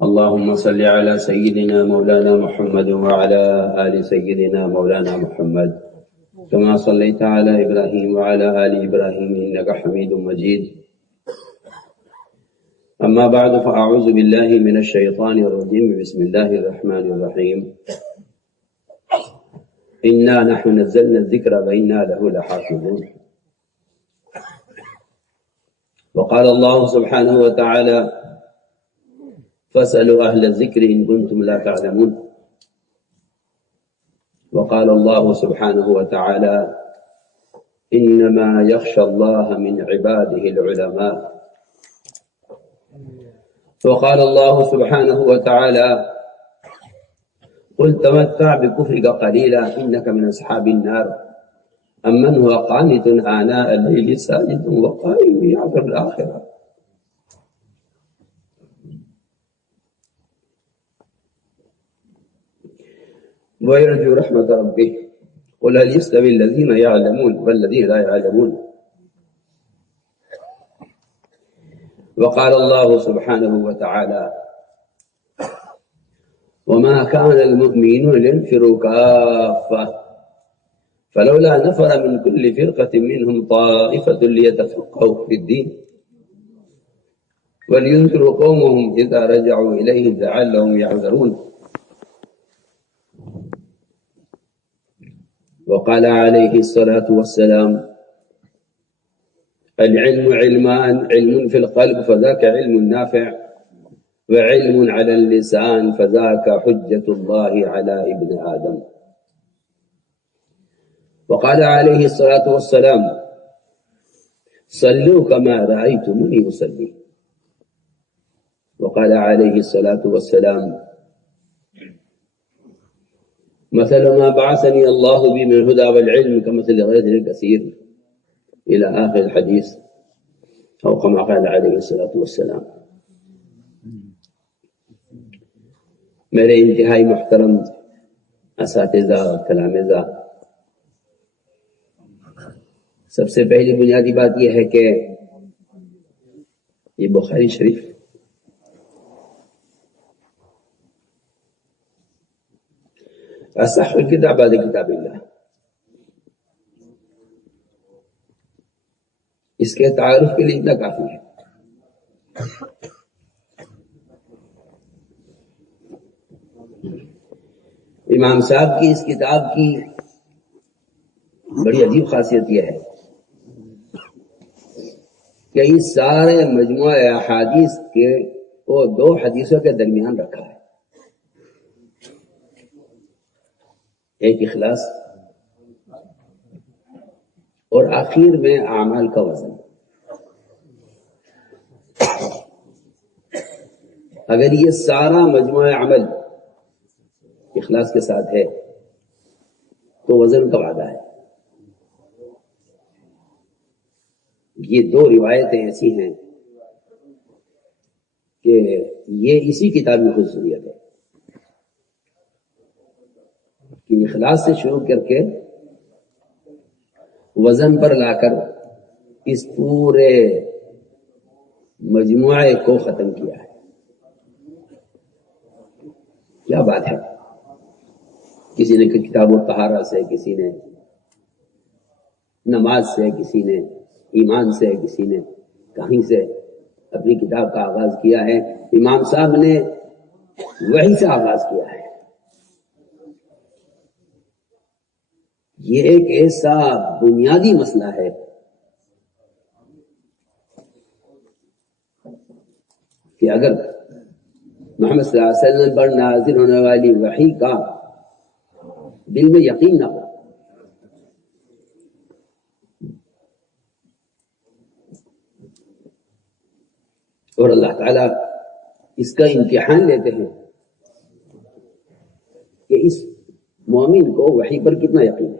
اللهم صل على سيدنا مولانا محمد وعلى آل سيدنا مولانا محمد كما صليت على إبراهيم وعلى آل إبراهيم إنك حميد مجيد. أما بعد فأعوذ بالله من الشيطان الرجيم. بسم الله الرحمن الرحيم. إنا نحن نزلنا الذكر وإنا له لحافظون. وقال الله سبحانه وتعالى فاسألوا أهل الذكر إن كنتم لا تعلمون. وقال الله سبحانه وتعالى إنما يخشى الله من عباده العلماء. وقال الله سبحانه وتعالى قل تمتع بكفرك قليلا إنك من أصحاب النار أمن هو قانت آناء الليل ساجد وقائم يعبر الآخرة ويرجو رحمة ربه قل هل يستوي الذين يعلمون والذين لا يعلمون. وقال الله سبحانه وتعالى وما كان المؤمنون لينفروا كافة فلولا نفر من كل فرقة منهم طائفة ليتفقهوا في الدين ولينذروا قومهم إذا رجعوا إليهم لعلهم يحذرون. وقال عليه الصلاة والسلام العلم علمان، علم في القلب فذاك علم نافع، وعلم على اللسان فذاك حجة الله على ابن آدم. وقال عليه الصلاة والسلام صلوا كما رأيتموني أصلي. وقال عليه الصلاة والسلام مثل ما بعثني الله به من الهدى والعلم كمثل غيث الكثير إلى آخر الحديث أو كما قال عليه الصلاة والسلام. میرے انتہائی محترم اساتذہ اور تلامذہ، سب سے پہلی بنیادی بات یہ ہے کہ یہ بخاری شریف اصح الکتاب بعد کتاب اللہ، اس کے تعارف کے لیے اتنا کافی ہے. امام صاحب کی اس کتاب کی بڑی عجیب خاصیت یہ ہے کہ اس سارے مجموعہ احادیث کے کو دو حدیثوں کے درمیان رکھا ہے، ایک اخلاص اور آخر میں اعمال کا وزن. اگر یہ سارا مجموعہ عمل اخلاص کے ساتھ ہے تو وزن کا وعدہ ہے. یہ دو روایتیں ایسی ہیں کہ یہ اسی کتاب کی خصوصیت ہے کہ اخلاص سے شروع کر کے وزن پر لا کر اس پورے مجموعے کو ختم کیا ہے. کیا بات ہے! کسی نے کتاب الطہارہ سے، کسی نے نماز سے، کسی نے ایمان سے، کسی نے کہیں سے اپنی کتاب کا آغاز کیا ہے. امام صاحب نے وہی سے آغاز کیا ہے. یہ ایک ایسا بنیادی مسئلہ ہے کہ اگر محمد صلی اللہ علیہ وسلم پر نازل ہونے والی وحی کا دل میں یقین نہ ہو اور اللہ تعالیٰ اس کا امتحان لیتے ہیں کہ اس مومن کو وحی پر کتنا یقین ہے.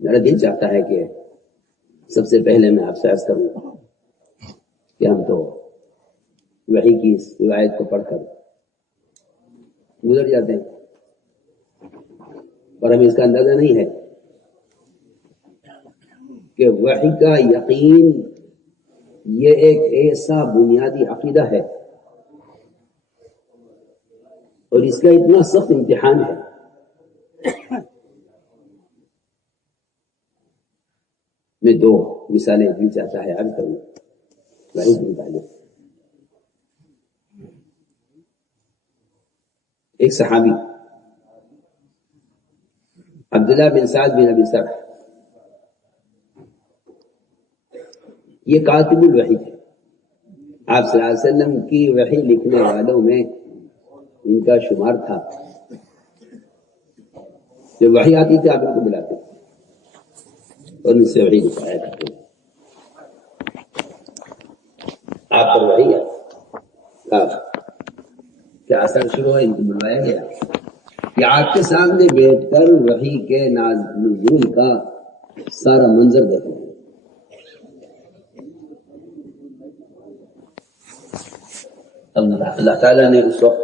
میرا دل چاہتا ہے کہ سب سے پہلے میں آپ سے عرض کروں کہ ہم تو وحی کی اس روایت کو پڑھ کر گزر جاتے ہیں اور ہمیں اس کا اندازہ نہیں ہے کہ وحی کا یقین یہ ایک ایسا بنیادی عقیدہ ہے اور اس کا اتنا سخت امتحان ہے میں دو مثالیں بھی چاہتا ہے عرض کروں وحی کے متعلق. ایک صحابی عبداللہ بن سعد بن ابی سرح، یہ کاتب الوحی تھے. آپ صلی اللہ علیہ وسلم کی وحی لکھنے والوں میں ان کا شمار تھا. جب وحی آتی تھی آپ ان کو بلاتے اور ان سے وحی لکھوایا کرتے. آپ پر وحی ہے کیا اثر شروع ہوا، ان کو بلوایا گیا کہ آپ کے سامنے بیٹھ کر وحی کے نزول کا سارا منظر دیکھ رہے ہیں. اللہ تعالیٰ نے اس وقت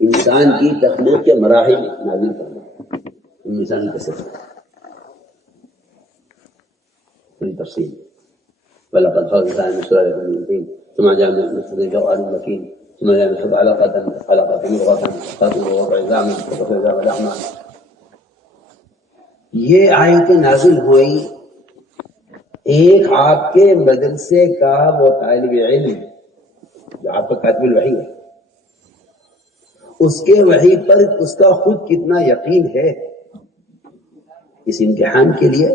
انسان کی تخلیق کے مراحل نازل کرنا انسان کیسے پوری تفصیل وَلَقَدْ خَلَقْنَا الْإِنسَانَ مِنْ نُطْفَةٍ ثُمَّ جَعَلْنَاهُ نُطْفَةً جَوْهَرًا مَكِينًا ثُمَّ جَعَلْنَاهُ عَلَقَةً مُضْغَةً وَعِظَامًا وَلَحْمًا. یہ آیتیں نازل ہوئی ایک آپ کے مدرسے کا وہ طالب علم جو آپ کا کاتب الوحی ہے، اس کے وحی پر اس کا خود کتنا یقین ہے. اس امتحان کے لیے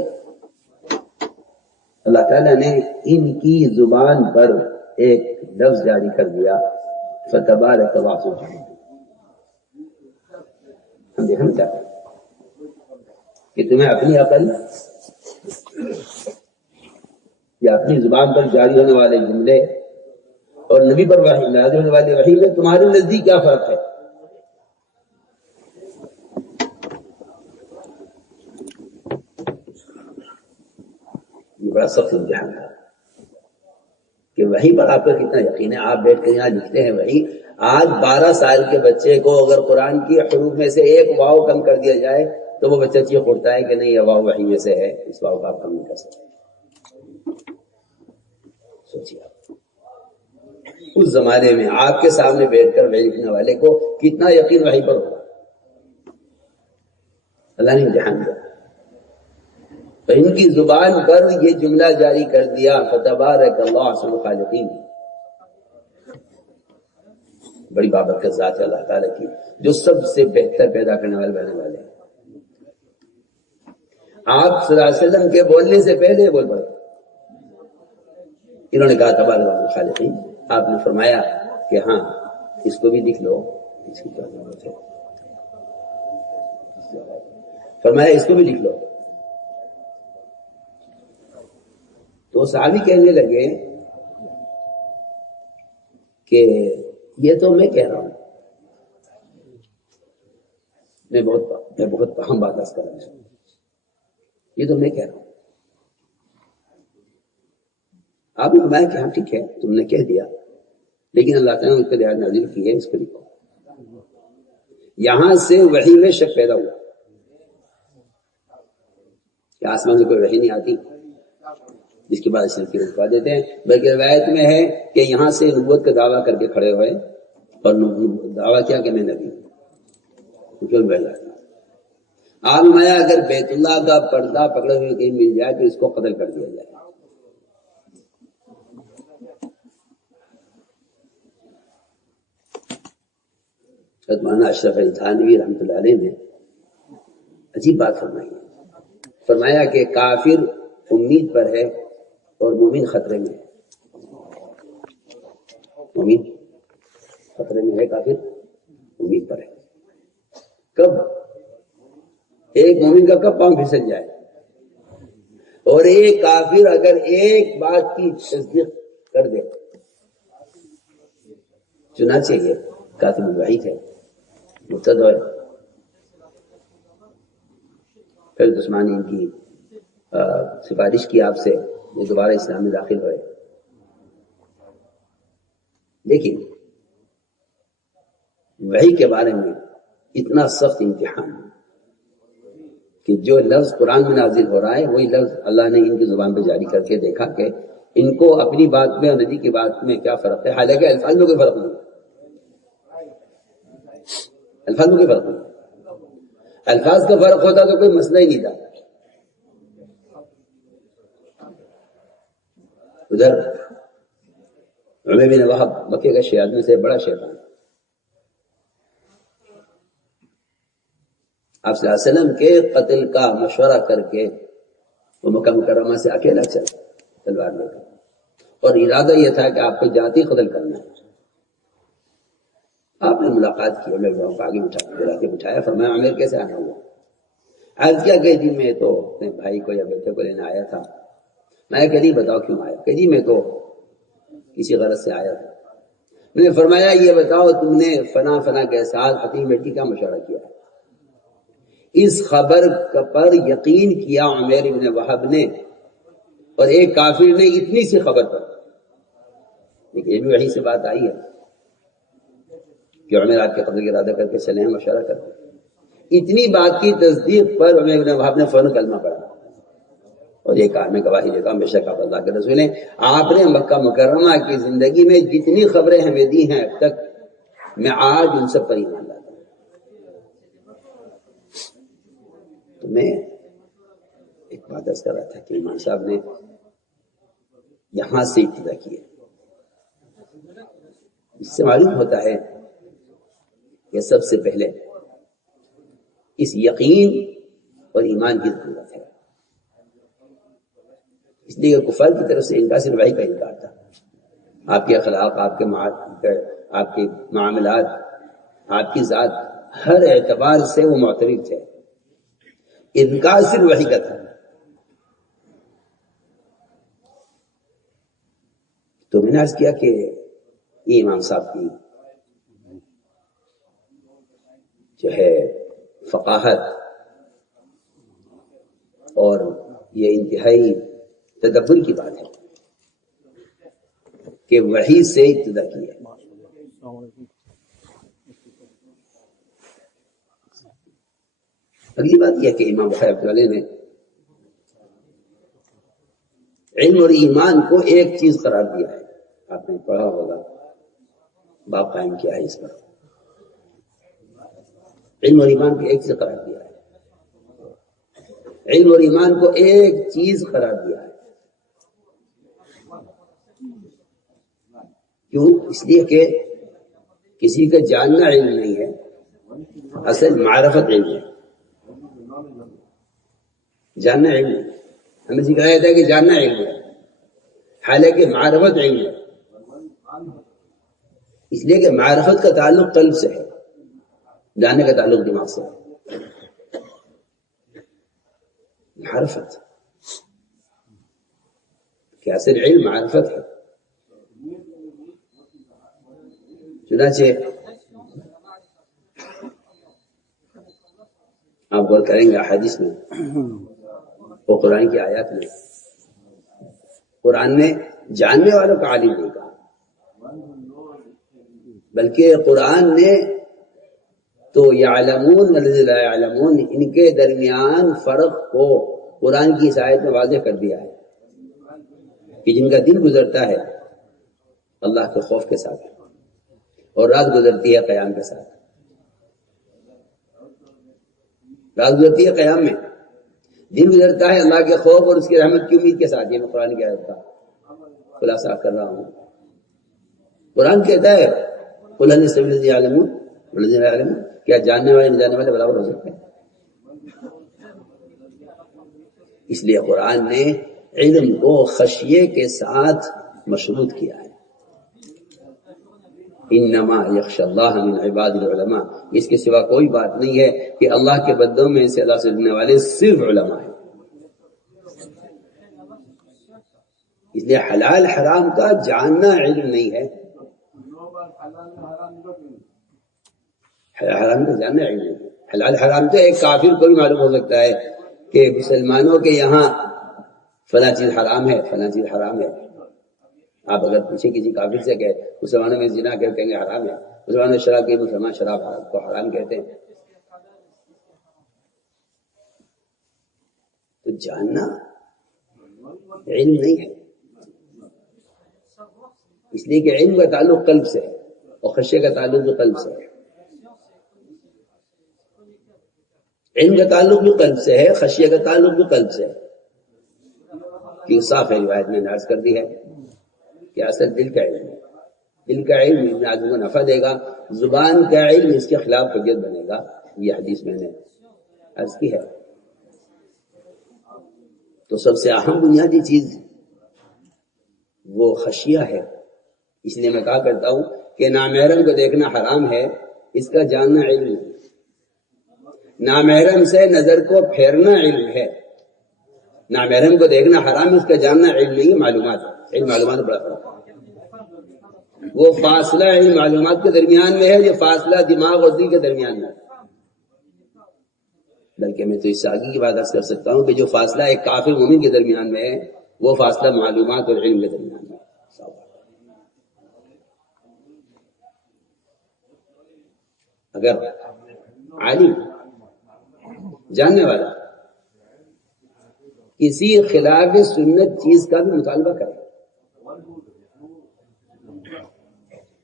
اللہ تعالیٰ نے ان کی زبان پر ایک لفظ جاری کر دیا فَتَبَارَكَ اللَّهُ الْجَلِيلُ. ہم دیکھنا چاہتے ہیں کہ تمہیں اپنی عقل یا اپنی زبان پر جاری ہونے والے جملے اور نبی پر وحی نازل ہونے والے وحی میں تمہارے نزدیک کیا فرق ہے. یہ بڑا سخت امتحان تھا کہ وحی پر آپ کا کتنا یقین ہے. آپ بیٹھ کر یہاں لکھتے ہیں وحی. آج 12 سال کے بچے کو اگر قرآن کی حروف میں سے ایک واو کم کر دیا جائے تو وہ بچہ چیخ اٹھتا ہے کہ نہیں یہ واو وحی میں سے ہے، اس واو کا آپ کم نہیں کر سکتے. سوچیے اس زمانے میں آپ کے سامنے بیٹھ کر وحی لکھنے والے کو کتنا یقین وحی پر ہوگا. اللہ نے امتحان دیا تو ان کی زبان پر یہ جملہ جاری کر دیا فَتَبَارَكَ اللَّهُ أَحْسَنُ الْخَالِقِينَ. بڑی بابرکت ذات ہے اللہ تعالیٰ کی جو سب سے بہتر پیدا کرنے والے بننے والے ہیں. آپ صلی اللہ علیہ وسلم کے بولنے سے پہلے بول پڑے. انہوں نے کہا تبارک اللہ الخالقین. آپ نے فرمایا کہ ہاں اس کو بھی لکھ لو. اس کی ضرورت ہے. فرمایا اس کو بھی لکھ لو. تو صحابی کہنے لگے کہ یہ تو میں کہہ رہا ہوں، میں بہت اہم بات عرض کر رہا ہوں. یہ تو میں کہہ رہا ہوں. آپ نے فرمایا کہ ہاں ٹھیک ہے تم نے کہہ دیا، لیکن اللہ تعالیٰ نے اس پر آیت نازل کی ہے، اس کو لکھو. یہاں سے وحی میں شک پیدا ہوا کہ آسمان سے کوئی وحی نہیں آتی، جس کے بعد اسے رکھوا دیتے ہیں. بلکہ روایت میں ہے کہ یہاں سے نبوت کا دعویٰ کر کے کھڑے ہوئے اور دعویٰ کیا کہ میں نبی ہوں. آپ مایا اگر بیت اللہ کا پردہ پکڑے ہوئے کہیں مل جائے تو اس کو قتل کر دیا جائے. مولانا اشرف علی تھانوی رحمۃ اللہ علیہ نے عجیب بات فرمائی. فرمایا کہ کافر امید پر ہے اور مومن خطرے میں ہے. مومن خطرے میں ہے، کافر امید پر ہے. کب ایک مومن کا کب پاؤں پھسل جائے اور ایک کافر اگر ایک بات کی تصدیق کر دے. چنانچہ یہ کاتب الوحی ہے، مرتد ہوئے. پھر عثمان نے ان کی سفارش کی آپ سے، یہ دوبارہ اسلام میں داخل ہوئے. لیکن وحی کے بارے میں اتنا سخت امتحان کہ جو لفظ قرآن میں نازل ہو رہا ہے وہی لفظ اللہ نے ان کی زبان پہ جاری کر کے دیکھا کہ ان کو اپنی بات میں اور نبی کی بات میں کیا فرق ہے؟ حالانکہ الفاظ میں کوئی فرق نہیں، الفاظ میں کوئی فرق نہیں، الفاظ کا فرق ہوتا تو کوئی مسئلہ ہی نہیں تھا۔ ادھر عمر بن وہب مکے کا شیعہ میں سے بڑا شیطان، آپ صلی اللہ علیہ وسلم کے قتل کا مشورہ کر کے وہ مکہ مکرمہ سے اکیلا چلا تلوار لے کر، اور ارادہ یہ تھا کہ آپ کو ذاتی قتل کرنا ہے۔ آپ نے ملاقات کی، عمر کو آگے بلا کے بٹھایا، فرمایا عمر کیسے آنا ہوا؟ عرض کیا کہ جی میں تو اپنے بھائی کو یا بیٹے کو لینے آیا تھا۔ میں کہ جی بتاؤ کیوں آیا؟ کہ جی میں تو کسی غرض سے آیا تھا۔ میں نے فرمایا یہ بتاؤ تم نے فنا فنا کے ساتھ اپنی بیٹی کا مشورہ کیا ہے؟ اس خبر پر یقین کیا عمیر بن وہب نے اور ایک کافر نے اتنی سی خبر پر، لیکن یہ بھی وحی سے بات آئی ہے کہ عمر آپ کے قتل کا ارادہ کر کے چلے ہیں، مشورہ کرتے ہیں۔ اتنی بات کی تصدیق پر عمر بن وہب نے فوراً کلمہ پڑھا اور یہ کہا میں گواہی دیتا ہوں بے شک آپ اللہ کے رسول ہیں، آپ نے مکہ مکرمہ کی زندگی میں جتنی خبریں ہمیں دی ہیں اب تک میں آج ان سب پر ایمان لاتا ہوں۔ تو میں ایک بات عرض کر رہا تھا کہ امام صاحب نے یہاں سے ابتدا کی ہے، اس سے معلوم ہوتا ہے کہ سب سے پہلے اس یقین اور ایمان کی ضرورت ہے، اس لیے کہ کفار کی طرف سے انکار صرف وحی کا انکار تھا۔ آپ کے اخلاق، آپ کے معاملات، آپ کی ذات، ہر اعتبار سے وہ معترض تھے، انکار صرف وحی کا تھا۔ تو میں نے عرض کیا کہ یہ امام صاحب کی جو ہے فقاہت اور یہ انتہائی تدبر کی بات ہے کہ وحی سے ابتدا کی ہے۔ اگلی بات یہ کہ امام بخاری رحمۃ اللہ علیہ نے علم اور ایمان کو ایک چیز قرار دیا ہے، آپ نے پڑھا ہوگا، باب قائم کیا ہے اس پر، علم اور ایمان کو ایک چیز قرار دیا ہے، علم اور ایمان کو ایک چیز قرار دیا ہے۔ کیوں؟ اس لیے کہ کسی کا جاننا علم نہیں ہے، اصل معرفت علم ہے، جاننا علم ہے۔ ہمیں سکھایا جاتا ہے کہ جاننا علم ہے، حالانکہ معرفت علم ہے، اس لیے کہ معرفت کا تعلق قلب سے ہے، جاننے کا تعلق دماغ سے ہے۔ معرفت کہ اصل علم معرفت ہے۔ چنانچہ آپ غور کریں گے احادیث میں اور قرآن کی آیات میں، قرآن نے جاننے والوں کا عالم نہیں کہا، بلکہ قرآن نے تو یعلمون والذین لا یعلمون، ان کے درمیان فرق کو قرآن کی اس آیت میں واضح کر دیا ہے کہ جن کا دن گزرتا ہے اللہ کے خوف کے ساتھ اور رات گزرتی ہے قیام کے ساتھ، رات گزرتی ہے قیام میں، دن گزرتا ہے اللہ کے خوف اور اس کی رحمت کی امید کے ساتھ۔ یہ میں قرآن کی آیت کا خلاصہ کر رہا ہوں۔ قرآن کہتا ہے قل هل يستوي الذين يعلمون والذين لا يعلمون، کیا جاننے والے جاننے والے برابر ہو سکتے ہیں؟ اس لیے قرآن نے علم کو خشیے کے ساتھ مشروط کیا ہے۔ انما یخشی اللہ من عباد العلماء، اس کے سوا کوئی بات نہیں ہے کہ اللہ کے بندوں میں سے اللہ سے ڈرنے والے صرف علماء ہیں۔ اس لیے حلال حرام کا جاننا علم نہیں ہے، حلال حرام کا جاننا علم نہیں ہے۔ حلال حرام تو ایک کافر کو بھی معلوم ہو سکتا ہے کہ مسلمانوں کے یہاں فلاں چیز حرام ہے، فلاں چیز حرام ہے۔ آپ اگر پوچھیں کسی کافر سے کہ مسلمانوں میں زنا کہیں گے حرام ہے، مسلمانوں میں شراب کی مسلمان شراب کو حرام کہتے ہیں۔ تو جاننا علم نہیں ہے، اس لیے کہ علم کا تعلق قلب سے ہے اور خشیہ کا تعلق بھی قلب سے ہے. علم کا تعلق بھی قلب سے ہے، خشیہ کا تعلق بھی قلب سے ہے. کیوں صاف ہے، روایت میں عرض کر دی ہے کہ اصل دل کا علم ہے. دل کا علم ابن آدم کو نفع دے گا، زبان کا علم اس کے خلاف حجت بنے گا. یہ حدیث میں نے عرض کی ہے. تو سب سے اہم بنیادی چیز وہ خشیہ ہے. اس لیے میں کہا کرتا ہوں کہ نامحرم کو دیکھنا حرام ہے، اس کا جاننا علم ہے. نامحرم سے نظر کو پھیرنا علم ہے. نامحرم کو دیکھنا حرام، اس کا جاننا علم نہیں، معلومات ہے. علم معلومات بڑا فرق ہے. وہ فاصلہ علم معلومات کے درمیان میں ہے جو فاصلہ دماغ اور دل کے درمیان میں ہے. بلکہ میں تو اس سے آگے کی بات کر سکتا ہوں کہ جو فاصلہ ایک کافر مومن کے درمیان میں ہے وہ فاصلہ معلومات اور علم کے درمیان میں ہے. اگر عالم جاننے والا کسی خلاف سنت چیز کا بھی مطالبہ کرے،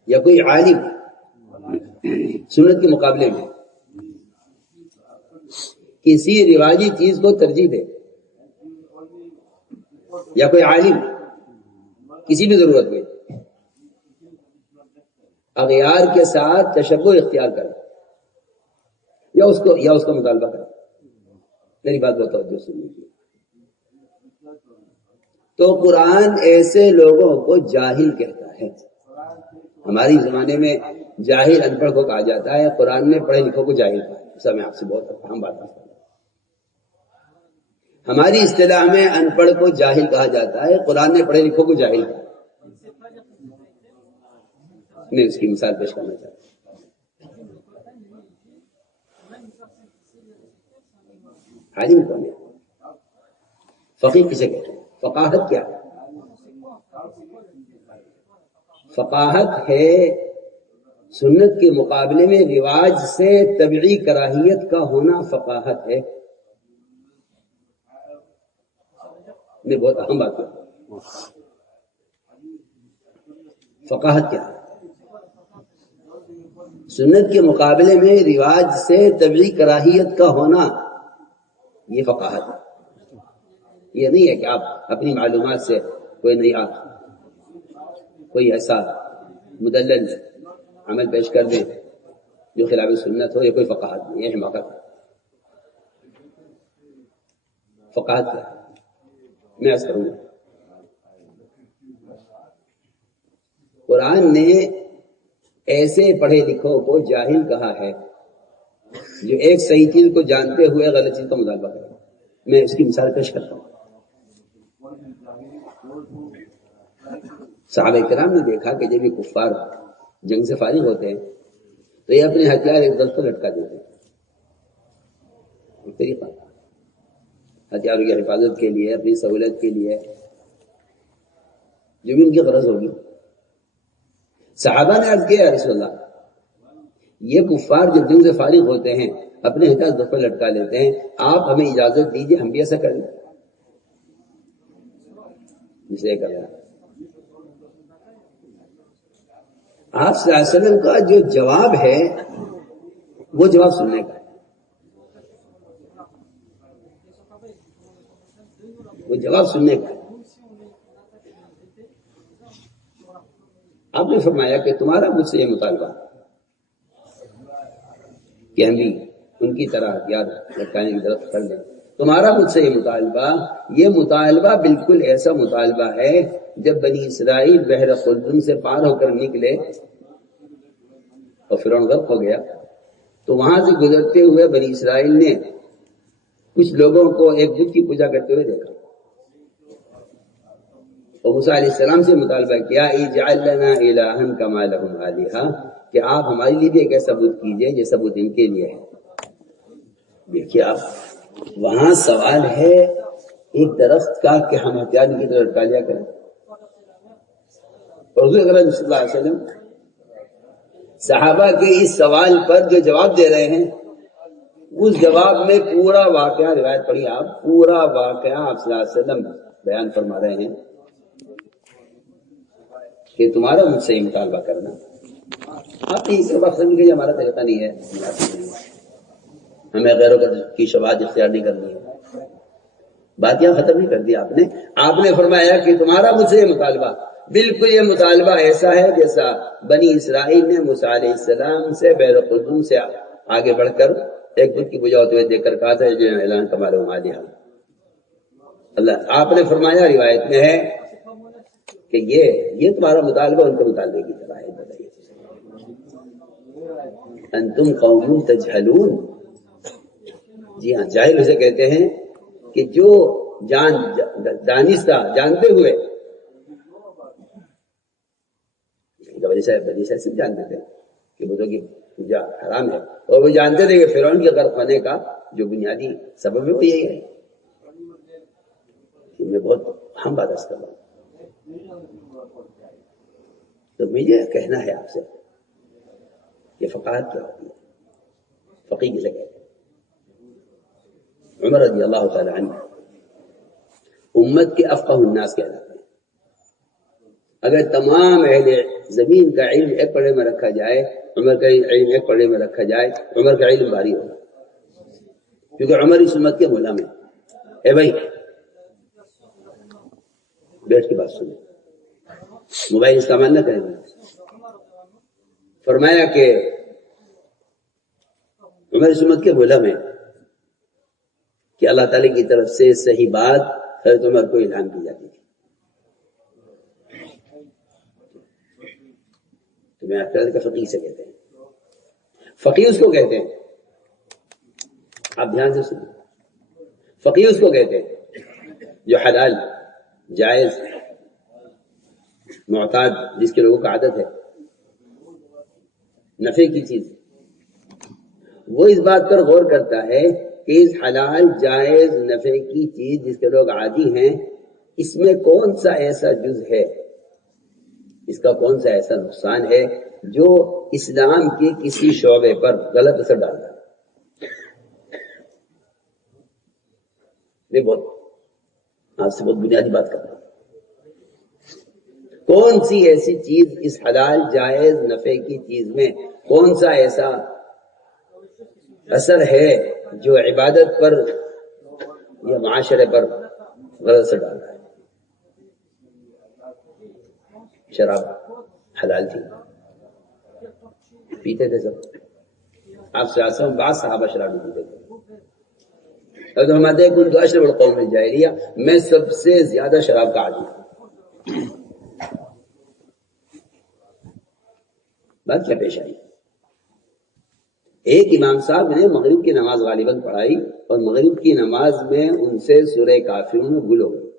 یا کوئی عالم سنت کے مقابلے میں کسی رواجی چیز کو ترجیح دے، یا کوئی عالم کسی بھی ضرورت میں اغیار کے ساتھ تشبہ اختیار کرے یا اس کا مطالبہ کرے. میری بات بہت توجہ سنیے. تو قرآن ایسے لوگوں کو جاہل کہتا ہے. ہماری زمانے میں جاہل ان پڑھ کو کہا جاتا ہے، قرآن نے پڑھے لکھوں کو جاہل کہا. ایسا میں آپ سے بہت اہم بات کرتا ہوں. ہماری اصطلاح میں ان پڑھ کو جاہل کہا جاتا ہے، قرآن نے پڑھے لکھوں کو جاہل کہا. میں اس کی مثال پیش کرنا چاہتا ہوں. عالم کون ہے؟ فقیہ کسے کہتے ہیں؟ فقاہت کیا ہے؟ فقاہت ہے سنت کے مقابلے میں رواج سے طبعی کراہیت کا ہونا. فقاہت ہے. میں بہت اہم بات کرتا ہوں. فقاہت کیا ہے؟ سنت کے مقابلے میں رواج سے طبعی کراہیت کا ہونا، یہ فقاہت ہے. یہ نہیں ہے کہ آپ اپنی معلومات سے کوئی ایسا مدلل عمل پیش کر دیں جو خلاف سنت ہو. یہ کوئی فقاہت نہیں، یہ حماقت ہے. فقاہت کیا ہے؟ میں عرض کروں گا. قرآن نے ایسے پڑھے لکھوں کو جاہل کہا ہے جو ایک صحیح چیز کو جانتے ہوئے غلط چیز کا مطالبہ کرے. میں اس کی مثال پیش کرتا ہوں. صحابہ کرام نے دیکھا کہ جب یہ کفار جنگ سے فارغ ہوتے ہیں تو یہ اپنے ہتھیار ایک درخت پر لٹکا دیتے ہیں. ایک طریقہ ہتھیاروں کی حفاظت کے لیے، اپنی سہولت کے لیے، جو بھی ان کی غرض ہوگی. صحابہ نے عرض کیا، یا رسول اللہ، یہ کفار جب جنگ سے فارغ ہوتے ہیں اپنے ہتھیار درخت پر لٹکا لیتے ہیں، آپ ہمیں اجازت دیجیے ہم بھی ایسا کریں. جسے کر رہا ہے آپ صلی اللہ علیہ وسلم کا جو جواب ہے وہ جواب سننے کا ہے. وہ جواب سننے کا ہے. آپ نے فرمایا کہ تمہارا مجھ سے یہ مطالبہ کہ ہم بھی ان کی طرح ہتھیار لٹکانے کی طرف کر لیں. تمہارا مجھ سے یہ مطالبہ بالکل ایسا مطالبہ ہے جب بنی اسرائیل بحر خلدون سے پار ہو کر نکلے اور فرعون غرق ہو گیا تو وہاں سے گزرتے ہوئے بنی اسرائیل نے کچھ لوگوں کو ایک بت کی پوجا کرتے ہوئے دیکھا اور موسیٰ علیہ السلام سے مطالبہ کیا، اجعل لنا الہا کما لہم آلہہ، کہ آپ ہمارے لیے بھی ایک ایسا بت کیجئے جیسا بت ان کے لیے ہے. دیکھیے آپ، وہاں سوال ہے ایک درخت کا کہ ہم ہتھیار کی طرف لٹکا لیا کریں. اور حضور اکرم صلی اللہ علیہ وسلم صحابہ کے اس سوال پر جو جواب دے رہے ہیں اس جواب میں پورا واقعہ، روایت پڑھی آپ، پورا واقعہ آپ صلی اللہ علیہ وسلم بیان فرما رہے ہیں. کہ تمہارا مجھ سے مطالبہ کرنا. آپ اس کے وقت کہ ہمارا طریقہ نہیں ہے, ہمیں غیروں کی شفاعت اختیار نہیں کرنی ہے. بات یہاں ختم نہیں کر دی آپ نے فرمایا کہ تمہارا مجھ سے مطالبہ, بالکل یہ مطالبہ ایسا ہے جیسا بنی اسرائیل نے موسیٰ علیہ السلام سے بحر قلزم سے آگے بڑھ کر ایک بت کی پوجا ہوتے ہوئے دیکھ کر کہا تھا جو اعلان کمال عالیہ. اللہ آپ نے فرمایا روایت میں ہے کہ یہ تمہارا مطالبہ ان کے مطالبے کی طرح ہے. بتائیے, انتم قوم تجہلون. جی ہاں, جاہل اسے کہتے ہیں کہ جو دانستہ جانتے ہوئے, بنی اسرائیل سے جانتے تھے کہ بتوں کی پوجا حرام ہے, اور وہ جانتے تھے کہ فرعون کے غرق ہونے کا جو بنیادی سبب ہے وہ یہی ہے. میں بہت اہم بات کر رہا ہوں, تو مجھے کہنا ہے آپ سے کہ فقاہت کیا ہوتی ہے, فقیہ کسے کہتے ہیں؟ عمر رضی اللہ تعالی عنہ امت کے افقہ الناس کہلاتے ہیں. اگر تمام اہل زمین کا علم ایک پڑے میں رکھا جائے, عمر کا علم ایک پڑے میں رکھا جائے, عمر کا علم بھاری ہوگا, کیونکہ عمر اس امت کے مولا میں. اے بھائی بیٹھ کی بات سنیں, موبائل استعمال نہ کریں. فرمایا کہ عمر اس امت کے مولا میں کہ اللہ تعالی کی طرف سے صحیح بات حضرت عمر کو الہام کی جاتی تھی. تو میں آپ کا فقیہ سے کہتے ہیں, فقیہ اس کو کہتے ہیں, آپ دھیان سے سنیں, فقیہ اس کو کہتے ہیں جو حلال, جائز, معتاد, جس کے لوگوں کا عادت ہے نفع کی چیز, وہ اس بات پر غور کرتا ہے کہ اس حلال جائز نفع کی چیز جس کے لوگ عادی ہیں, اس میں کون سا ایسا جز ہے, اس کا کون سا ایسا نقصان ہے جو اسلام کے کسی شعبے پر غلط اثر ڈالتا ہے. میں آپ سے بہت بنیادی بات کر رہا ہوں. کون سی ایسی چیز اس حلال جائز نفع کی چیز میں کون سا ایسا اثر ہے جو عبادت پر یا معاشرے پر غلط اثر ڈالتا ہے. شراب حلال تھی, پیتے تھے سب, آپ سے آسا ہوں بعض صحابہ شراب نہیں پیتے تھے. اب ہم آتے ہیں کہ ان تو اشرف القوم الجاہلیہ, میں سب سے زیادہ شراب کا عادی ہوں. بات کیا پیش آئی؟ ایک امام صاحب نے مغرب کی نماز غالباً پڑھائی اور مغرب کی نماز میں ان سے سورہ کافرون میں بھول ہو گئی.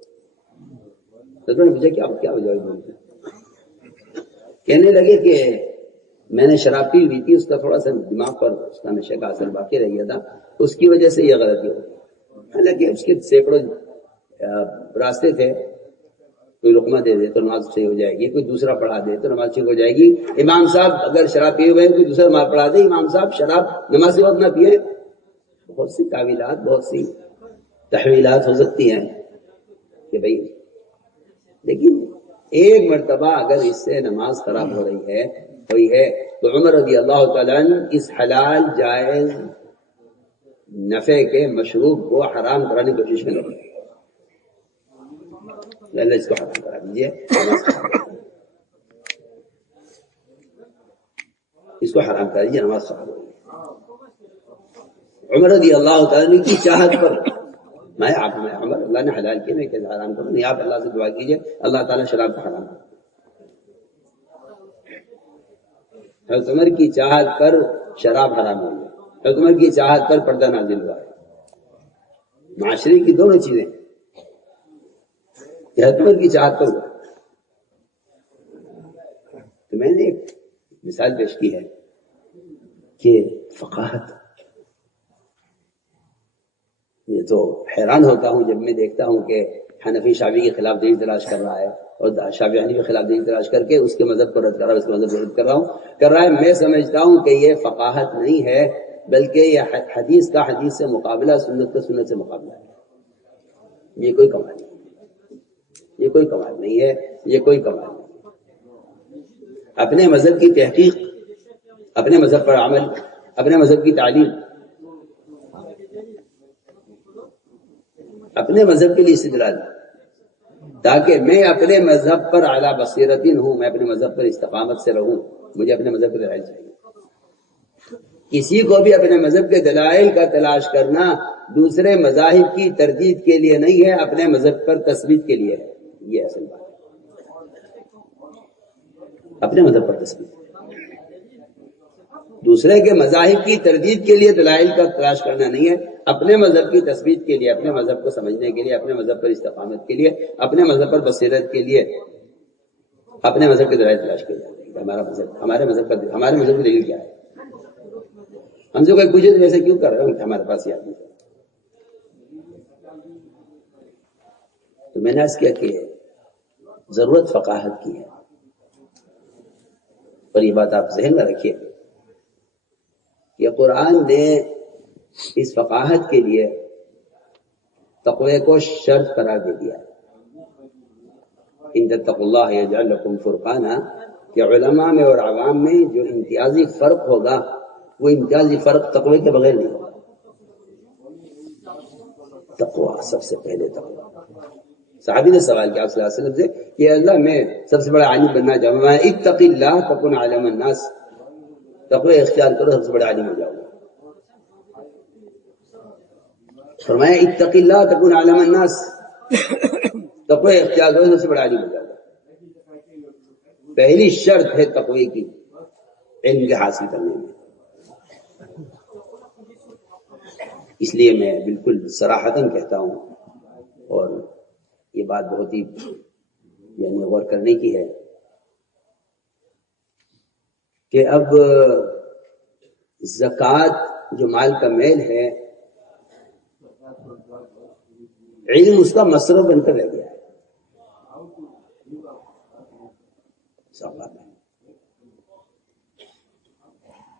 تو انہوں نے پوچھا کیا وجہ ہے؟ کہنے لگے کہ میں نے شراب پی ہوئی تھی, اس کا تھوڑا سا دماغ پر اس کا نشے کا اثر باقی رہ گیا تھا, اس کی وجہ سے یہ غلطی ہو گئی. حالانکہ اس کے سینکڑوں راستے تھے, کوئی لقمہ دے دے تو نماز صحیح ہو جائے گی, کوئی دوسرا پڑھا دے تو نماز ٹھیک ہو جائے گی. امام صاحب اگر شراب پیے ہوئے کوئی دوسرا نماز پڑھا دے, امام صاحب شراب نماز کے وقت نہ پیے. بہت سی تعویلات, بہت سی تحویلات ہو سکتی ہیں کہ بھائی, لیکن ایک مرتبہ اگر اس سے نماز خراب ہو رہی ہے تو عمر رضی اللہ تعالیٰ عنہ اس حلال جائز نفع کے مشروب کو حرام کرانے کی کوشش میں لگے. اللہ اس کو حرام کرا دیجیے, اس کو حرام کرا دیجیے, نماز خراب ہوگی. عمر رضی اللہ تعالیٰ کی چاہت پر میں عمر اللہ نے حلال کیا, میں کیسے حرام کروں؟ نہیں, آپ اللہ سے دعا کیجیے اللہ تعالیٰ شراب کو حرام کرے. حضرت عمر کی چاہت پر شراب حرام ہو گیا, حضرت عمر کی چاہت پر پردہ نازل ہوا ہے. معاشرے کی دونوں چیزیں حضرت عمر کی چاہت پر ہوا. تو میں نے ایک مثال پیش کی ہے کہ فقاہت, یہ تو حیران ہوتا ہوں جب میں دیکھتا ہوں کہ حنفی شافعی کے خلاف دلیل تلاش کر رہا ہے اور شافعی حنفی کے خلاف دلیل تلاش کر کے اس کے مذہب کو رد کر رہا ہے, اس کے مذہب کو رد کر رہا ہے. میں سمجھتا ہوں کہ یہ فقاہت نہیں ہے, بلکہ یہ حدیث کا حدیث سے مقابلہ, سنت کا سنت سے مقابلہ ہے. یہ کوئی کمال نہیں, یہ کوئی کمال نہیں ہے, یہ کوئی کمال نہیں. اپنے مذہب کی تحقیق، اپنے مذہب پر عمل، اپنے مذہب کی تعلیم، اپنے مذہب کے لیے استدلال، تاکہ میں اپنے مذہب پر اعلیٰ بصیرتن ہوں، میں اپنے مذہب پر استقامت سے رہوں. مجھے اپنے مذہب کے دلائل چاہیے. کسی کو بھی اپنے مذہب کے دلائل کا تلاش کرنا دوسرے مذاہب کی تردید کے لیے نہیں ہے، اپنے مذہب پر تثبیت کے لیے ہے. یہ اصل بات ہے، اپنے مذہب پر تثبیت. دوسرے کے مذاہب کی تردید کے لیے دلائل کا تلاش کرنا نہیں ہے، اپنے مذہب کی تثبیت کے لیے، اپنے مذہب کو سمجھنے کے لیے، اپنے مذہب پر استقامت کے لیے، اپنے مذہب پر بصیرت کے لیے اپنے مذہب کے دلائل تلاش کیے جاتے ہیں. ہمارا مذہب، ہمارے مذہب کی دلیل کیا ہے؟ ہم سے کوئی پوچھے تو ویسے کیوں کر رہے ہو؟ ہمارے پاس یہ آدمی. تو میں نے عرض کیا کہ ضرورت فقاہت کی ہے، اور یہ بات آپ ذہن میں رکھیے کہ قرآن نے اس فقاہت کے لیے تقوی کو شرط قرار دے دیا. ان تتقوا اللہ یجعل لکم فرقانا، کہ علماء میں اور عوام میں جو امتیازی فرق ہوگا وہ امتیازی فرق تقوی کے بغیر نہیں ہوگا. تقوی، سب سے پہلے تقوی. صحابی نے سوال کیا صلی اللہ علیہ وسلم سے کہ اللہ میں سب سے بڑا عالم بننا چاہوں گا. اتق اللہ تکن عالم الناس، تقوی اختیار کرو سب سے بڑا عالم ہو جاؤ گا. فرمایا اتق اللہ تکن عالم الناس، تقوی اختیار کرو سب سے بڑا عالم ہو جاؤ گا. پہلی شرط ہے تقوی کی علم کے حاصل کرنے میں. اس لیے میں بالکل صراحتاً کہتا ہوں، اور یہ بات بہت ہی یعنی غور کرنے کی ہے کہ اب زکوٰۃ جو مال کا میل ہے، علم اس کا مصرف بن کر رہ گیا ہے.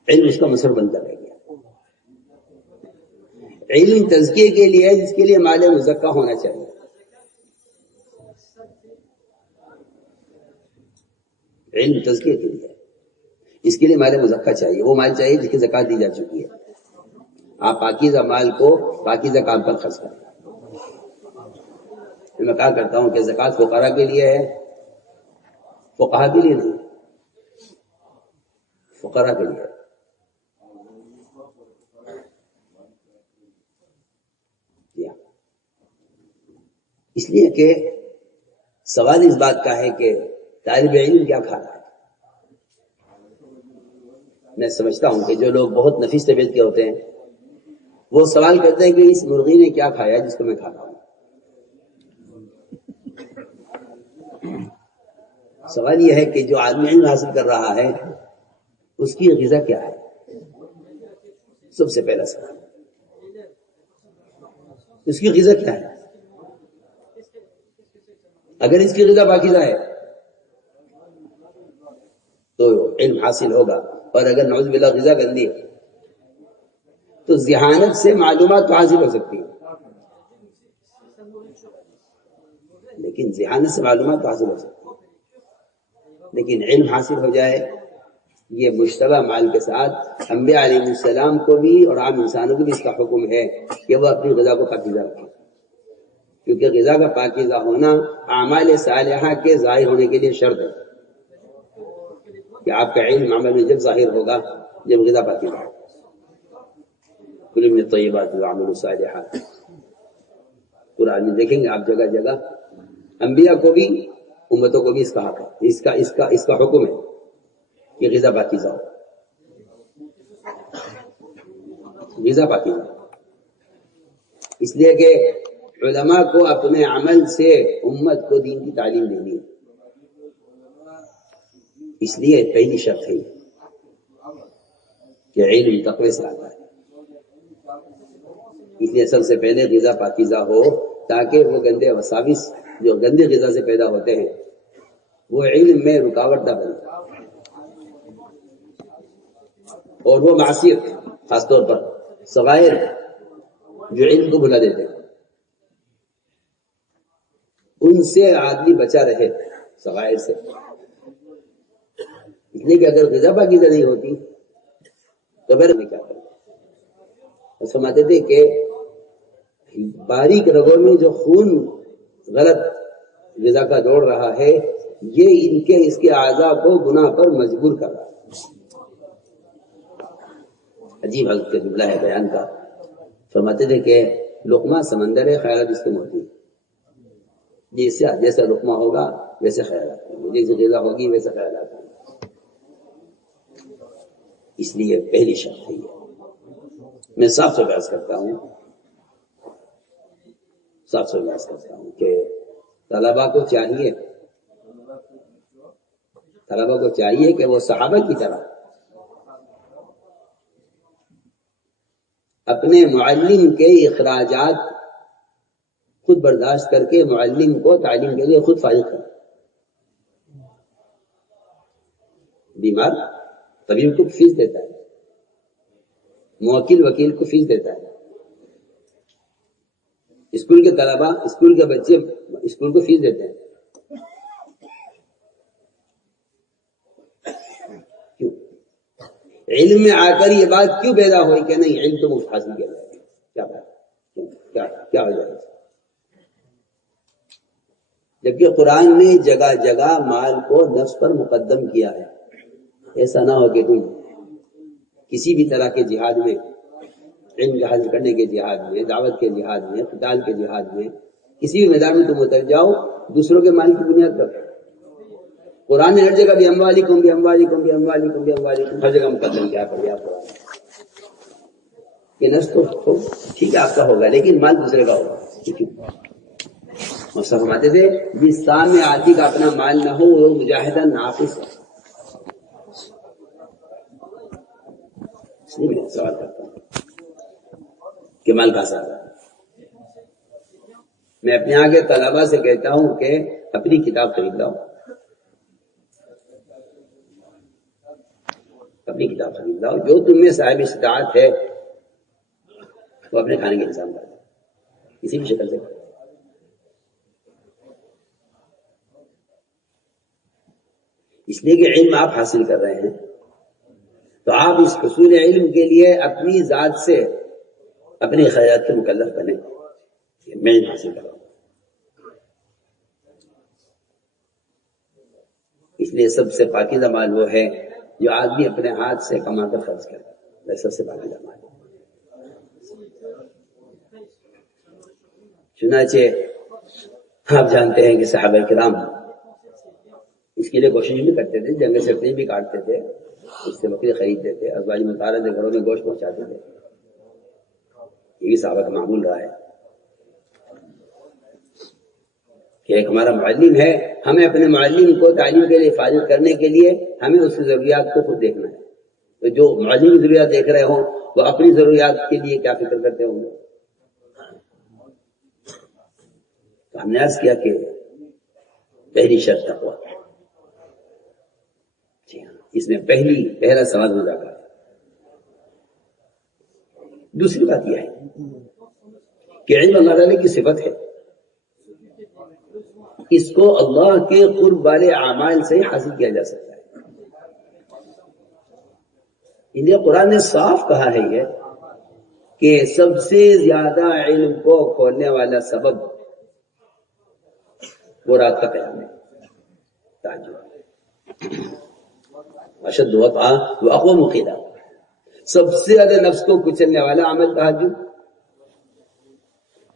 علم اس کا مصرف بن کر رہ گیا. علم تزکیے کے لیے ہے، جس کے لیے مال مزکہ ہونا چاہیے. علم تزکیے کے لیے، اس کے لیے مال مزکہ چاہیے. وہ مال چاہیے جس کی زکوٰۃ دی جا چکی ہے. آپ پاکیزہ مال کو پاکیزہ کام پر خرچ کریں. میں کہا کرتا ہوں کہ زکوٰۃ فقراء کے لیے ہے، فقہا کے لیے نہیں، فقراء کے لیے. اس لیے کہ سوال اس بات کا ہے کہ طالب علم کیا کھا رہا ہے. میں سمجھتا ہوں کہ جو لوگ بہت نفیس طبیعت کے ہوتے ہیں وہ سوال کرتے ہیں کہ اس مرغی نے کیا کھایا جس کو میں کھا رہا ہوں. سوال یہ ہے کہ جو آدمی علم حاصل کر رہا ہے اس کی غذا کیا ہے؟ سب سے پہلا سوال، اس کی غذا کیا ہے؟ اگر اس کی غذا پاکیزہ ہے تو علم حاصل ہوگا، اور اگر نعوذ باللہ غذا گندی ہے تو ذہانت سے معلومات تو حاصل ہو سکتی ہے، لیکن ذہانت سے معلومات تو حاصل ہو سکتی ہے، لیکن علم حاصل ہو جائے. یہ مشتبہ مال کے ساتھ انبیاء علیہ السلام کو بھی اور عام انسانوں کو بھی اس کا حکم ہے کہ وہ اپنی غذا کو پاکیزہ رکھیں، کیونکہ غذا کا پاکیزہ ہونا اعمال صالحہ کے ظاہر ہونے کے لیے شرط ہے. کہ آپ کا علم عمل میں جب ظاہر ہوگا جب غذا پاکیزہ ہے. کل من الطیبات والعمل الصالحات، قرآن میں دیکھیں گے آپ جگہ جگہ انبیاء کو بھی امتوں کو بھی اس کا حق ہے، اس کا حکم ہے کہ غذا پاکیزہ ہو. غذا پاکیزہ، اس لیے کہ علماء کو اپنے عمل سے امت کو دین کی تعلیم دینی ہے. اس لیے پہلی شرط ہے کہ علم تقوی سے آتا ہے. اس لیے سب سے پہلے غذا پاکیزہ ہو، تاکہ وہ گندے وساوس جو گندی غذا سے پیدا ہوتے ہیں وہ علم میں رکاوٹ نہ بنے، اور وہ معصیت، خاص طور پر صغائر جو علم کو بھلا دیتے ہیں، ان سے آدمی بچا رہے، صغائر سے. اس لیے کہ اگر غذا پاکیزہ نہیں ہوتی تو پھر میں کیا کروں؟ سمجھتے تھے کہ باریک رگوں میں جو خون غلط غذا کا دوڑ رہا ہے یہ اس کے اعضاء کو گناہ پر مجبور کر رہا ہے. عجیب حضرت کا جملہ ہے بیان کا. فرماتے تھے کہ لقمہ سمندر ہے، خیالات اس کے موجود. جیسا لقمہ ہوگا ویسے خیالات ہوں گے، جیسے غذا ہوگی ویسے خیالات ہوں گے. اس لیے پہلی شرط ہے یہ. میں صاف سے بحث کرتا ہوں کہ طلبا کو چاہیے کہ وہ صحابہ کی طرح اپنے معلم کے اخراجات خود برداشت کر کے معلم کو تعلیم کے لیے خود فارغ کریں. بیمار طبیب کو فیس دیتا ہے، موکل وکیل کو فیس دیتا ہے، اسکول کے طلبا اسکول کے بچے اسکول کو فیس دیتے ہیں. کیوں؟ علم میں آ کر یہ بات کیوں پیدا ہوئی کہ نہیں علم تو مفت حاصل کیا جائے؟ کیا وجہ ہے؟ جبکہ قرآن نے جگہ جگہ مال کو نفس پر مقدم کیا ہے. ایسا نہ ہو کہ تم کسی بھی طرح کے جہاد میں، علم حاصل کرنے کے جہاد میں، دعوت کے جہاد میں، قتال کے جہاد میں، کسی بھی میدان میں تم اتر جاؤ دوسروں کے مال کی بنیاد پر. قرآن نے ہر جگہ بھی اموالکم ہر جگہ مقدم کیا کر دیا قرآن. یہ نفس تو ٹھیک ہے آپ کا ہوگا لیکن مال دوسرے کا ہوگا. اور فرماتے تھے جس سامنے آدمی کا اپنا مال نہ ہو وہ مجاہدہ ناقص ہے. اس لیے میں سوال کرتا ہوں کہ مال کا سارا میں اپنے آگے طلبا سے کہتا ہوں کہ اپنی کتاب خرید لاؤ، جو تم میں صاحب استطاعت ہے وہ اپنے کھانے کا انتظام کر دو کسی بھی شکل سے. اس لیے کہ علم آپ حاصل کر رہے ہیں تو آپ اس حصول علم کے لیے اپنی ذات سے اپنی خیرات سے مکلف بنے. میں علم حاصل کر رہا ہوں اس لیے سب سے پاکیزہ مال وہ ہے جو آدمی اپنے ہاتھ سے کما کر خرچ کرے. وہ سب سے پاکیزہ مال ہے. چنانچہ آپ جانتے ہیں کہ صحابہ کرام اس کے لیے کوشش بھی کرتے تھے، جنگل سے بھی کاٹتے تھے، اس سے بکری خریدتے تھے، ازواج مطالعہ سے گھروں میں گوشت پہنچاتے تھے. یہ بھی صحابہ کا معمول رہا ہے کہ ایک ہمارا معلم ہے، ہمیں اپنے معلم کو تعلیم کے لیے فارغ کرنے کے لیے ہمیں اس کی ضروریات کو خود دیکھنا ہے. تو جو معلم کی ضروریات دیکھ رہے ہوں وہ اپنی ضروریات کے لیے کیا فکر کرتے ہوں گے؟ تو ہم نے عرض کیا کہ پہلی شرط تقویٰ. اس میں پہلا سوال ہو جاتا ہے. دوسری بات یہ ہے کہ علم اللہ تعالی کی صفت ہے، اس کو اللہ کے قرب والے اعمال سے حاصل کیا جا سکتا ہے. اس لیے قرآن نے صاف کہا ہے یہ کہ سب سے زیادہ علم کو کھولنے والا سبب وہ رات کا قیام ہے. تعجب اشد وطئا واقوم قیلا. سب سے زیادہ نفس کو کچلنے والا عمل تہجد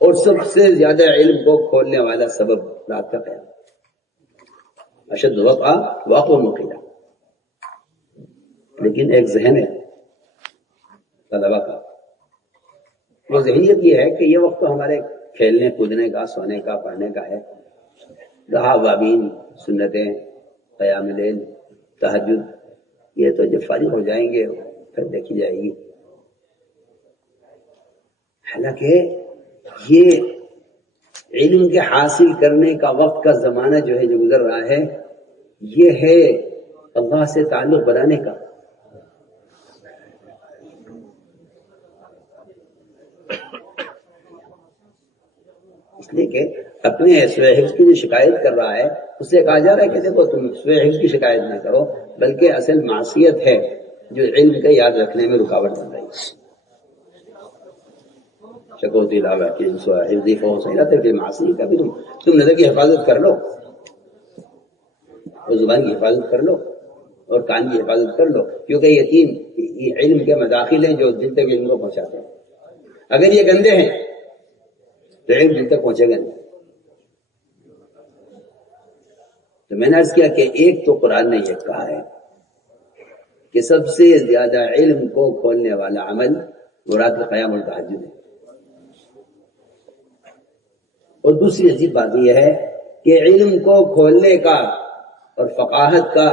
اور سب سے زیادہ علم کو کھولنے والا سبب رات کا قیام. اشد وطئا واقوم قیلا. لیکن ایک ذہن ہے طلبا کا، وہ ذہنیت یہ ہے کہ یہ وقت تو ہمارے کھیلنے کودنے کا، سونے کا، پڑھنے کا ہے. رہا وابین، سنتیں، قیام لیل، تہجد، یہ تو جب فارغ ہو جائیں گے پھر دیکھی جائے گی. حالانکہ یہ علم کے حاصل کرنے کا وقت کا زمانہ جو ہے جو گزر رہا ہے یہ ہے اللہ سے تعلق بنانے کا. اس لیے کہ اپنے سوء حفظ کی جو شکایت کر رہا ہے اس سے کہا جا رہا ہے کہ دیکھو تم سوء حفظ کی شکایت نہ کرو، بلکہ اصل معصیت ہے جو علم کا یاد رکھنے میں رکاوٹ بن رہی ہے۔ شکوت علاوہ کہ سوء حفظ فوق معصیت کا بھی تم نظر کی حفاظت کر لو، اور زبان کی حفاظت کر لو، اور کان کی حفاظت کر لو، کیونکہ یہ تین علم کے مداخل ہیں جو دل تک علم کو پہنچاتے ہیں۔ اگر یہ گندے ہیں تو علم دل تک پہنچے گا نہیں۔ تو میں نے عرض کیا کہ ایک تو قرآن نے یہ کہا ہے کہ سب سے زیادہ علم کو کھولنے والا عمل رات کا قیام اور تہجد ہے، اور دوسری عجیب بات یہ ہے کہ علم کو کھولنے کا اور فقاہت کا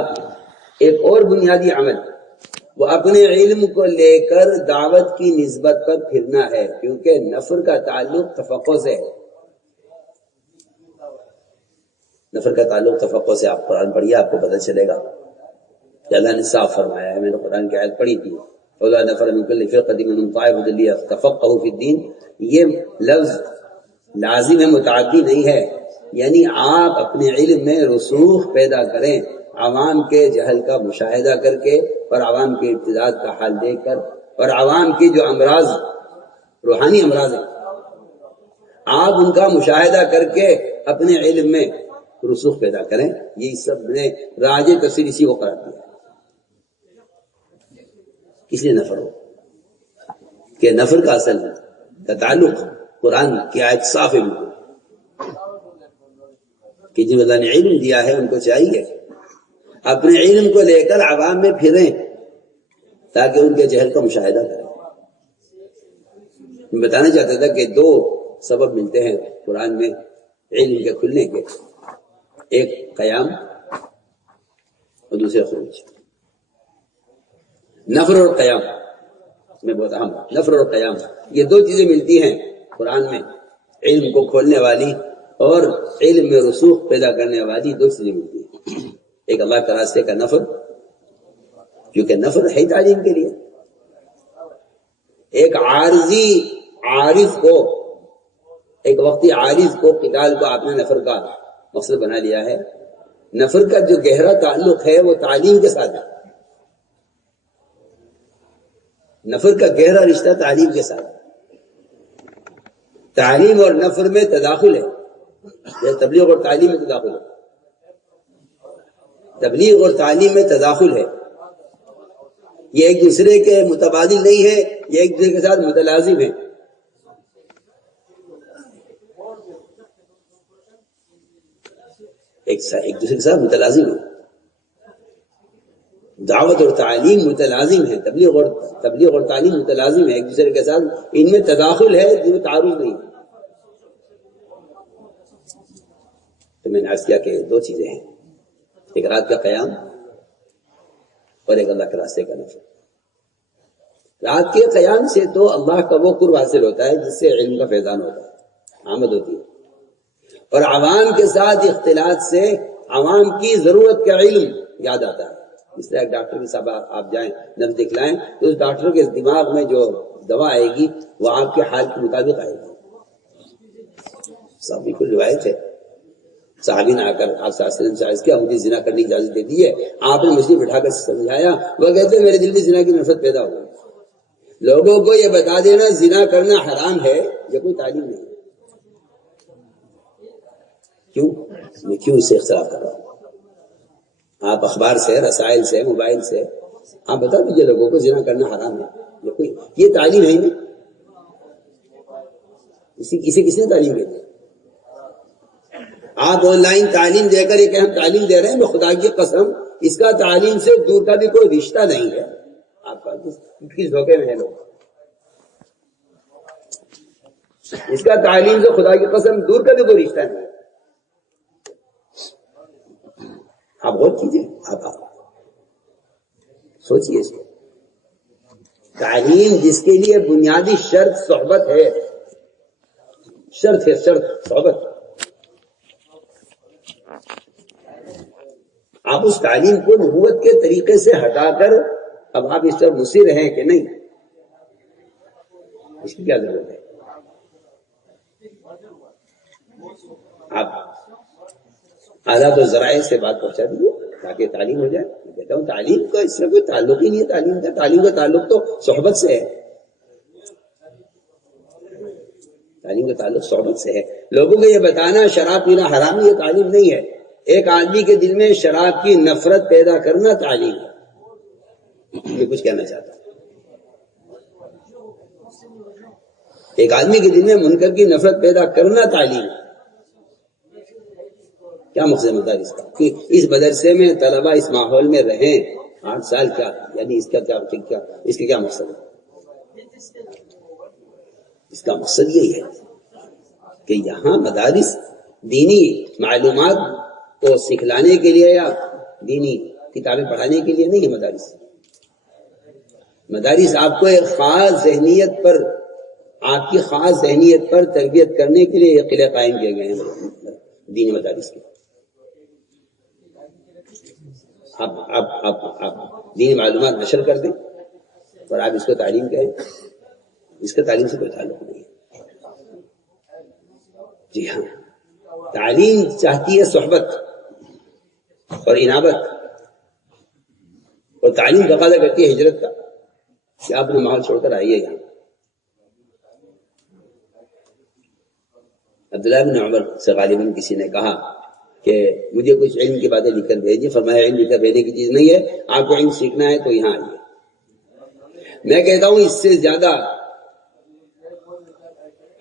ایک اور بنیادی عمل وہ اپنے علم کو لے کر دعوت کی نسبت پر پھرنا ہے، کیونکہ نفر کا تعلق تفقہ سے ہے۔ نفر کا تعلق تفقہ سے۔ آپ قرآن پڑھیے، آپ کو پتہ چلے گا کہ اللہ نے صاف فرمایا ہے۔ میں نے قرآن کی آیت پڑھی تھی، فَلَا نَفَرَ مِنْ كُلِّ فِرْقَةٍ مِنْهُمْ طَائِفَةٌ لِيَتَفَقَّهُوا فِي الدِّينِ، یہ لفظ لازم ہے، متعدی نہیں ہے، یعنی آپ اپنے علم میں رسوخ پیدا کریں، عوام کے جہل کا مشاہدہ کر کے اور عوام کے ابتداء کا حال دیکھ کر، اور عوام کی جو امراض روحانی امراض ہیں آپ ان کا مشاہدہ کر کے اپنے علم میں رسوخ پیدا کریں۔ یہ سب نے راج تفسیر اسی کو قرار دیا۔ کس لیے نفر ہو کہ نفر کا اصل کا تعلق قرآن کی آیت صاف ہے بالکل کہ جن اللہ نے علم دیا ہے ان کو چاہیے اپنے علم کو لے کر عوام میں پھریں تاکہ ان کے جہل کا مشاہدہ کریں۔ میں بتانا چاہتا تھا کہ دو سبب ملتے ہیں قرآن میں علم کے کھلنے کے، ایک قیام اور دوسرے خروج۔ نفر اور قیام میں بہت اہم، نفر اور قیام یہ دو چیزیں ملتی ہیں قرآن میں، علم کو کھولنے والی اور علم میں رسوخ پیدا کرنے والی دو چیزیں ملتی ہیں۔ ایک اللہ کے راستے کا نفر، کیونکہ نفر ہے تعلیم کے لیے، ایک عارضی عارض کو، ایک وقتی عارض کو، قتال کو آپ نے نفر کا مقصد بنا لیا ہے۔ نفر کا جو گہرا تعلق ہے وہ تعلیم کے ساتھ ہے، نفر کا گہرا رشتہ تعلیم کے ساتھ ہے۔ تعلیم اور نفر میں تداخل ہے، یہ تبلیغ اور تعلیم میں تداخل ہے، تبلیغ اور تعلیم میں تداخل ہے، یہ ایک دوسرے کے متبادل نہیں ہے، یہ ایک دوسرے کے ساتھ متلازم ہے۔ ایک دوسرے کے ساتھ متلازم ہے، دعوت اور تعلیم متلازم ہے، تبلیغ اور تعلیم متلازم ہے، ایک دوسرے کے ساتھ ان میں تداخل ہے، جن میں تعارض نہیں ہے۔ تو میں نے عرض کیا کہ دو چیزیں ہیں، ایک رات کا قیام اور ایک اللہ کے راستے کا نفر۔ رات کے قیام سے تو اللہ کا وہ قرب حاصل ہوتا ہے جس سے علم کا فیضان ہوتا ہے، آمد ہوتی ہے، اور عوام کے ساتھ اختلاط سے عوام کی ضرورت کا علم یاد آتا ہے۔ اس طرح ایک ڈاکٹر کے ساتھ آپ جائیں، نبض دکھلائیں، تو اس ڈاکٹر کے دماغ میں جو دوا آئے گی وہ آپ کے حال کے مطابق آئے گی۔ صحابی کو روایت ہے، صحابی نے آ کر آپ صلی اللہ علیہ وسلم سے عرض کیا مجھے زنا کرنے کی اجازت دے دی ہے؟ آپ نے مجھے بٹھا کر سمجھایا، وہ کہتے ہیں میرے دل میں زنا کی نفرت پیدا ہو گئی۔ لوگوں کو یہ بتا دینا زنا کرنا حرام ہے یہ کوئی تعلیم نہیں۔ میں کیوں اسے اختلاف کر رہا ہوں؟ آپ اخبار سے، رسائل سے، موبائل سے آپ بتا دیجیے لوگوں کو زنا کرنا حرام ہے، یہ تعلیم ہے ہی نہیں۔ اسے کس نے تعلیم دی؟ آپ آن لائن تعلیم دے کر یہ کہ ہم تعلیم دے رہے ہیں، خدا کی قسم اس کا تعلیم سے دور کا بھی کوئی رشتہ نہیں ہے۔ آپ کا کس دھوکے میں ہے لوگ؟ اس کا تعلیم سے خدا کی قسم دور کا بھی کوئی رشتہ نہیں ہے۔ آپ غور کیجیے، آپ سوچیے اس کو۔ تعلیم جس کے لیے بنیادی شرط صحبت ہے، شرط ہے، شرط صحبت۔ آپ اس تعلیم کو نبوت کے طریقے سے ہٹا کر اب آپ اس پر مصر ہیں کہ نہیں، اس کی کیا ضرورت ہے؟ آپ آلات و ذرائع سے بات پہنچا دیجیے تاکہ تعلیم ہو جائے. میں کہتا ہوں تعلیم کا اس سے کوئی تعلق ہی نہیں ہے. تعلیم کا تعلق تو صحبت سے ہے. تعلیم کا تعلق صحبت سے ہے. لوگوں کو یہ بتانا شراب پینا حرام ہے، یہ تعلیم نہیں ہے. ایک آدمی کے دل میں شراب کی نفرت پیدا کرنا تعلیم ہے. میں کچھ کہنا چاہتا ہوں. ایک آدمی کے دل میں منکر کی نفرت پیدا کرنا تعلیم ہے. کیا مقصد مدارس کا کہ اس مدرسے میں طلبہ اس ماحول میں رہیں 8 سال کا، یعنی اس کا کیا مقصد ہے؟ اس کا مقصد یہی ہے کہ یہاں مدارس دینی معلومات کو سکھلانے کے لیے یا دینی کتابیں پڑھانے کے لیے نہیں ہے. مدارس آپ کو ایک خاص ذہنیت پر، آپ کی خاص ذہنیت پر تربیت کرنے کے لیے یہ قلعے قائم کیے گئے ہیں دینی مدارس کے. آپ دینی معلومات نشر کر دیں اور آپ اس کو تعلیم کہیں. اس کا تعلیم سے کوئی تعلق نہیں ہے. جی ہاں، تعلیم چاہتی ہے صحبت اور انابت، اور تعلیم تقاضا کرتی ہے ہجرت کا کہ آپ اپنا ماحول چھوڑ کر آئیے یہاں. عبداللہ بن عمر سے غالباً کسی نے کہا کہ مجھے کچھ علم کی باتیں لکھ کر بھیجیے. فرمایا علم لکھ کر بھیجنے کی چیز نہیں ہے، آپ کو علم سیکھنا ہے تو یہاں آئیے. میں کہتا ہوں اس سے زیادہ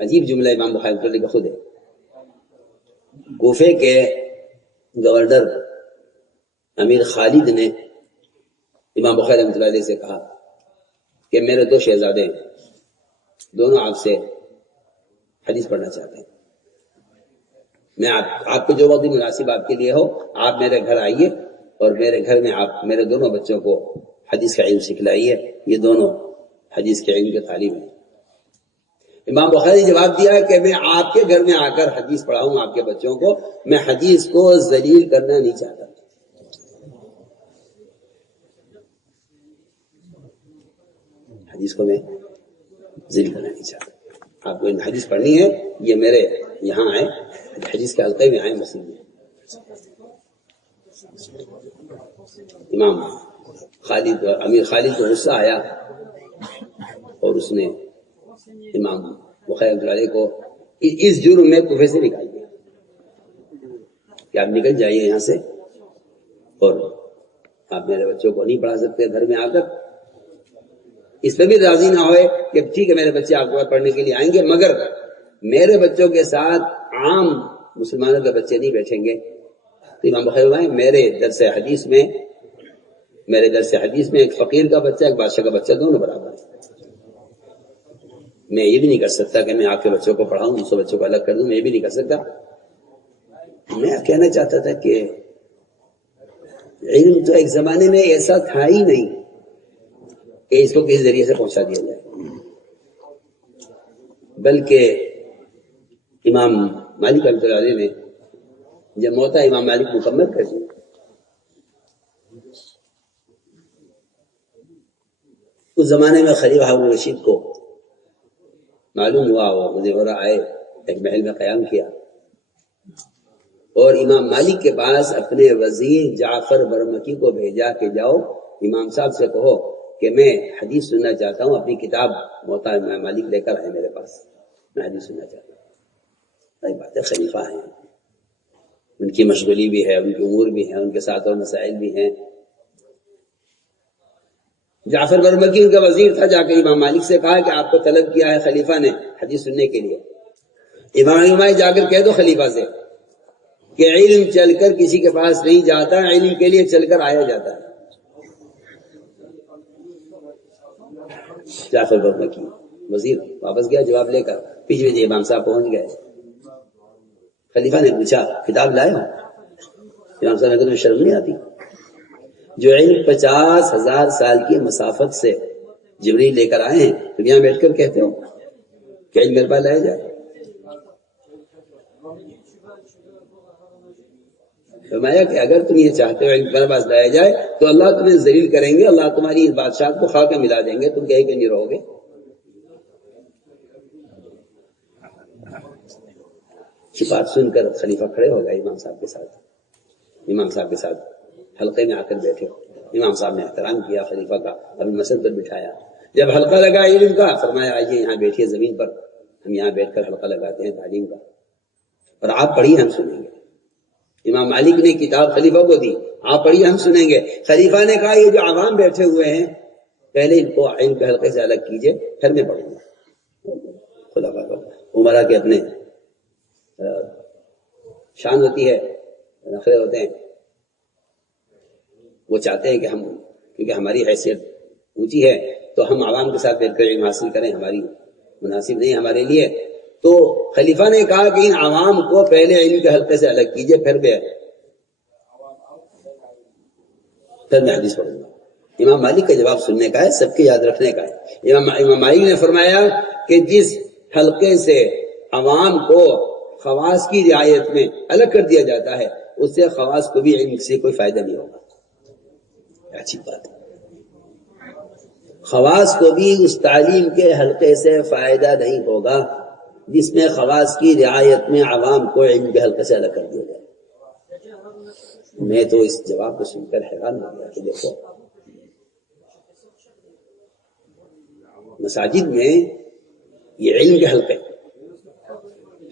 عجیب جملہ امام بخاری کا خود ہے. کوفے کے گورنر امیر خالد نے امام بخاری رحمۃ اللہ علیہ سے کہا کہ میرے 2 شہزادے ہیں، دونوں آپ سے حدیث پڑھنا چاہتے ہیں. میں آپ کو جو وقت مناسب آپ کے لیے ہو، آپ میرے گھر آئیے اور میرے گھر میں آپ میرے دونوں بچوں کو حدیث کا علم سکھلائیے. یہ دونوں حدیث کے علم کے تعلیم ہیں. امام بخاری نے جواب دیا کہ میں آپ کے گھر میں آ کر حدیث پڑھاؤں آپ کے بچوں کو. میں حدیث کو ذلیل کرنا نہیں چاہتا. حدیث کو میں ذلیل کرنا نہیں چاہتا. آپ کو حدیث پڑھنی ہے، یہ میرے یہاں آئے، حدیث کے حلقے میں آئے مسجد میں. امام خالد امیر خالد کو غصہ آیا اور اس نے امام بخاری رحمۃ اللہ علیہ کو اس جرم میں کوفے سے نکال دیا کہ آپ نکل جائیے یہاں سے، اور آپ میرے بچوں کو نہیں پڑھا سکتے گھر میں آ کر. اس پہ بھی راضی نہ ہوئے کہ ٹھیک ہے میرے بچے آپ کے پاس پڑھنے کے لیے آئیں گے، مگر میرے بچوں کے ساتھ عام مسلمانوں کے بچے نہیں بیٹھیں گے. تو امام بخاری میرے درس حدیث میں ایک فقیر کا بچہ ایک بادشاہ کا بچہ دونوں برابر ہے. میں یہ بھی نہیں کر سکتا کہ میں آپ کے بچوں کو پڑھاؤں، دوسرے بچوں کو الگ کر دوں. میں یہ بھی نہیں کر سکتا. میں کہنا چاہتا تھا کہ علم تو ایک زمانے میں ایسا تھا ہی نہیں کہ اس کو کس ذریعے سے پہنچا دیا جائے، بلکہ امام مالک رحمۃ اللہ علیہ نے جب موتا امام مالک مکمل کر دیا. اس زمانے میں خلیفہ ہارون رشید کو معلوم ہوا، وہ مجھے آئے ایک محل میں قیام کیا اور امام مالک کے پاس اپنے وزیر جعفر برمکی کو بھیجا کہ جاؤ امام صاحب سے کہو کہ میں حدیث سننا چاہتا ہوں، اپنی کتاب موتا امام مالک لے کر آئے میرے پاس، میں حدیث سننا چاہتا ہوں. صحیح بات ہے، خلیفہ ہیں، ان کی مشغولی بھی ہے، ان کے امور بھی ہیں، ان کے ساتھ اور مسائل بھی ہیں. جعفر برمکی ان کا وزیر تھا، جا کے امام مالک سے کہا کہ آپ کو طلب کیا ہے خلیفہ نے حدیث سننے کے لیے. امام جا کر کہہ دو خلیفہ سے کہ علم چل کر کسی کے پاس نہیں جاتا، علم کے لیے چل کر آیا جاتا ہے. جعفر برمکی وزیر واپس گیا جواب لے کر. پیچھے امام صاحب پہنچ گئے. خلیفہ نے پوچھا کتاب لائے ہو؟ امام صاحب نے کہا تمہیں شرم نہیں آتی؟ جو علم 50,000 سال کی مسافت سے جبریل لے کر آئے ہیں، تم یہاں بیٹھ کر کہتے ہو کہ علم میرے پاس لایا جائے. فرمایا کہ اگر تم یہ چاہتے ہو علم میرے پاس لایا جائے تو اللہ تمہیں ذلیل کریں گے، اللہ تمہاری اس بادشاہت کو خاک میں ملا دیں گے، تم کہیں کہ نہیں رہو گے. یہ بات سن کر خلیفہ کھڑے ہو گئے امام صاحب کے ساتھ حلقے میں آ کر بیٹھے. امام صاحب نے احترام کیا خلیفہ کا، ابھی مسجد پر بٹھایا. جب حلقہ لگا علم کا، فرمایا آئیے یہاں بیٹھیے زمین پر، ہم یہاں بیٹھ کر حلقہ لگاتے ہیں تعلیم کا، اور آپ پڑھیے ہم سنیں گے. امام مالک نے کتاب خلیفہ کو دی، آپ پڑھیے ہم سنیں گے. خلیفہ نے کہا یہ جو عوام بیٹھے ہوئے ہیں پہلے ان کو علم کے حلقے سے الگ کیجئے، پھر میں پڑھوں گا. خلفاء عمرا کے اپنے شان ہوتی ہے، نخرے ہوتے ہیں. وہ چاہتے ہیں کہ ہم، کیونکہ ہماری حیثیت اونچی ہے تو ہم عوام کے ساتھ بیٹھ کر علم حاصل کریں، ہماری مناسب نہیں ہمارے لیے. تو خلیفہ نے کہا کہ ان عوام کو پہلے علم کے حلقے سے الگ کیجئے، پھر میں حدیث پڑھوں گا. امام مالک کا جواب سننے کا ہے، سب کے یاد رکھنے کا ہے. امام مالک نے فرمایا کہ جس حلقے سے عوام کو خواص کی رعایت میں الگ کر دیا جاتا ہے اس سے خواص کو بھی علم سے کوئی فائدہ نہیں ہوگا. اچھی بات ہے، خواص کو بھی اس تعلیم کے حلقے سے فائدہ نہیں ہوگا جس میں خواص کی رعایت میں عوام کو علم کے حلقے سے الگ کر دیا جائے. میں تو اس جواب کو سن کر حیران ہو گیا کہ دیکھو مساجد میں یہ علم کے حلقے،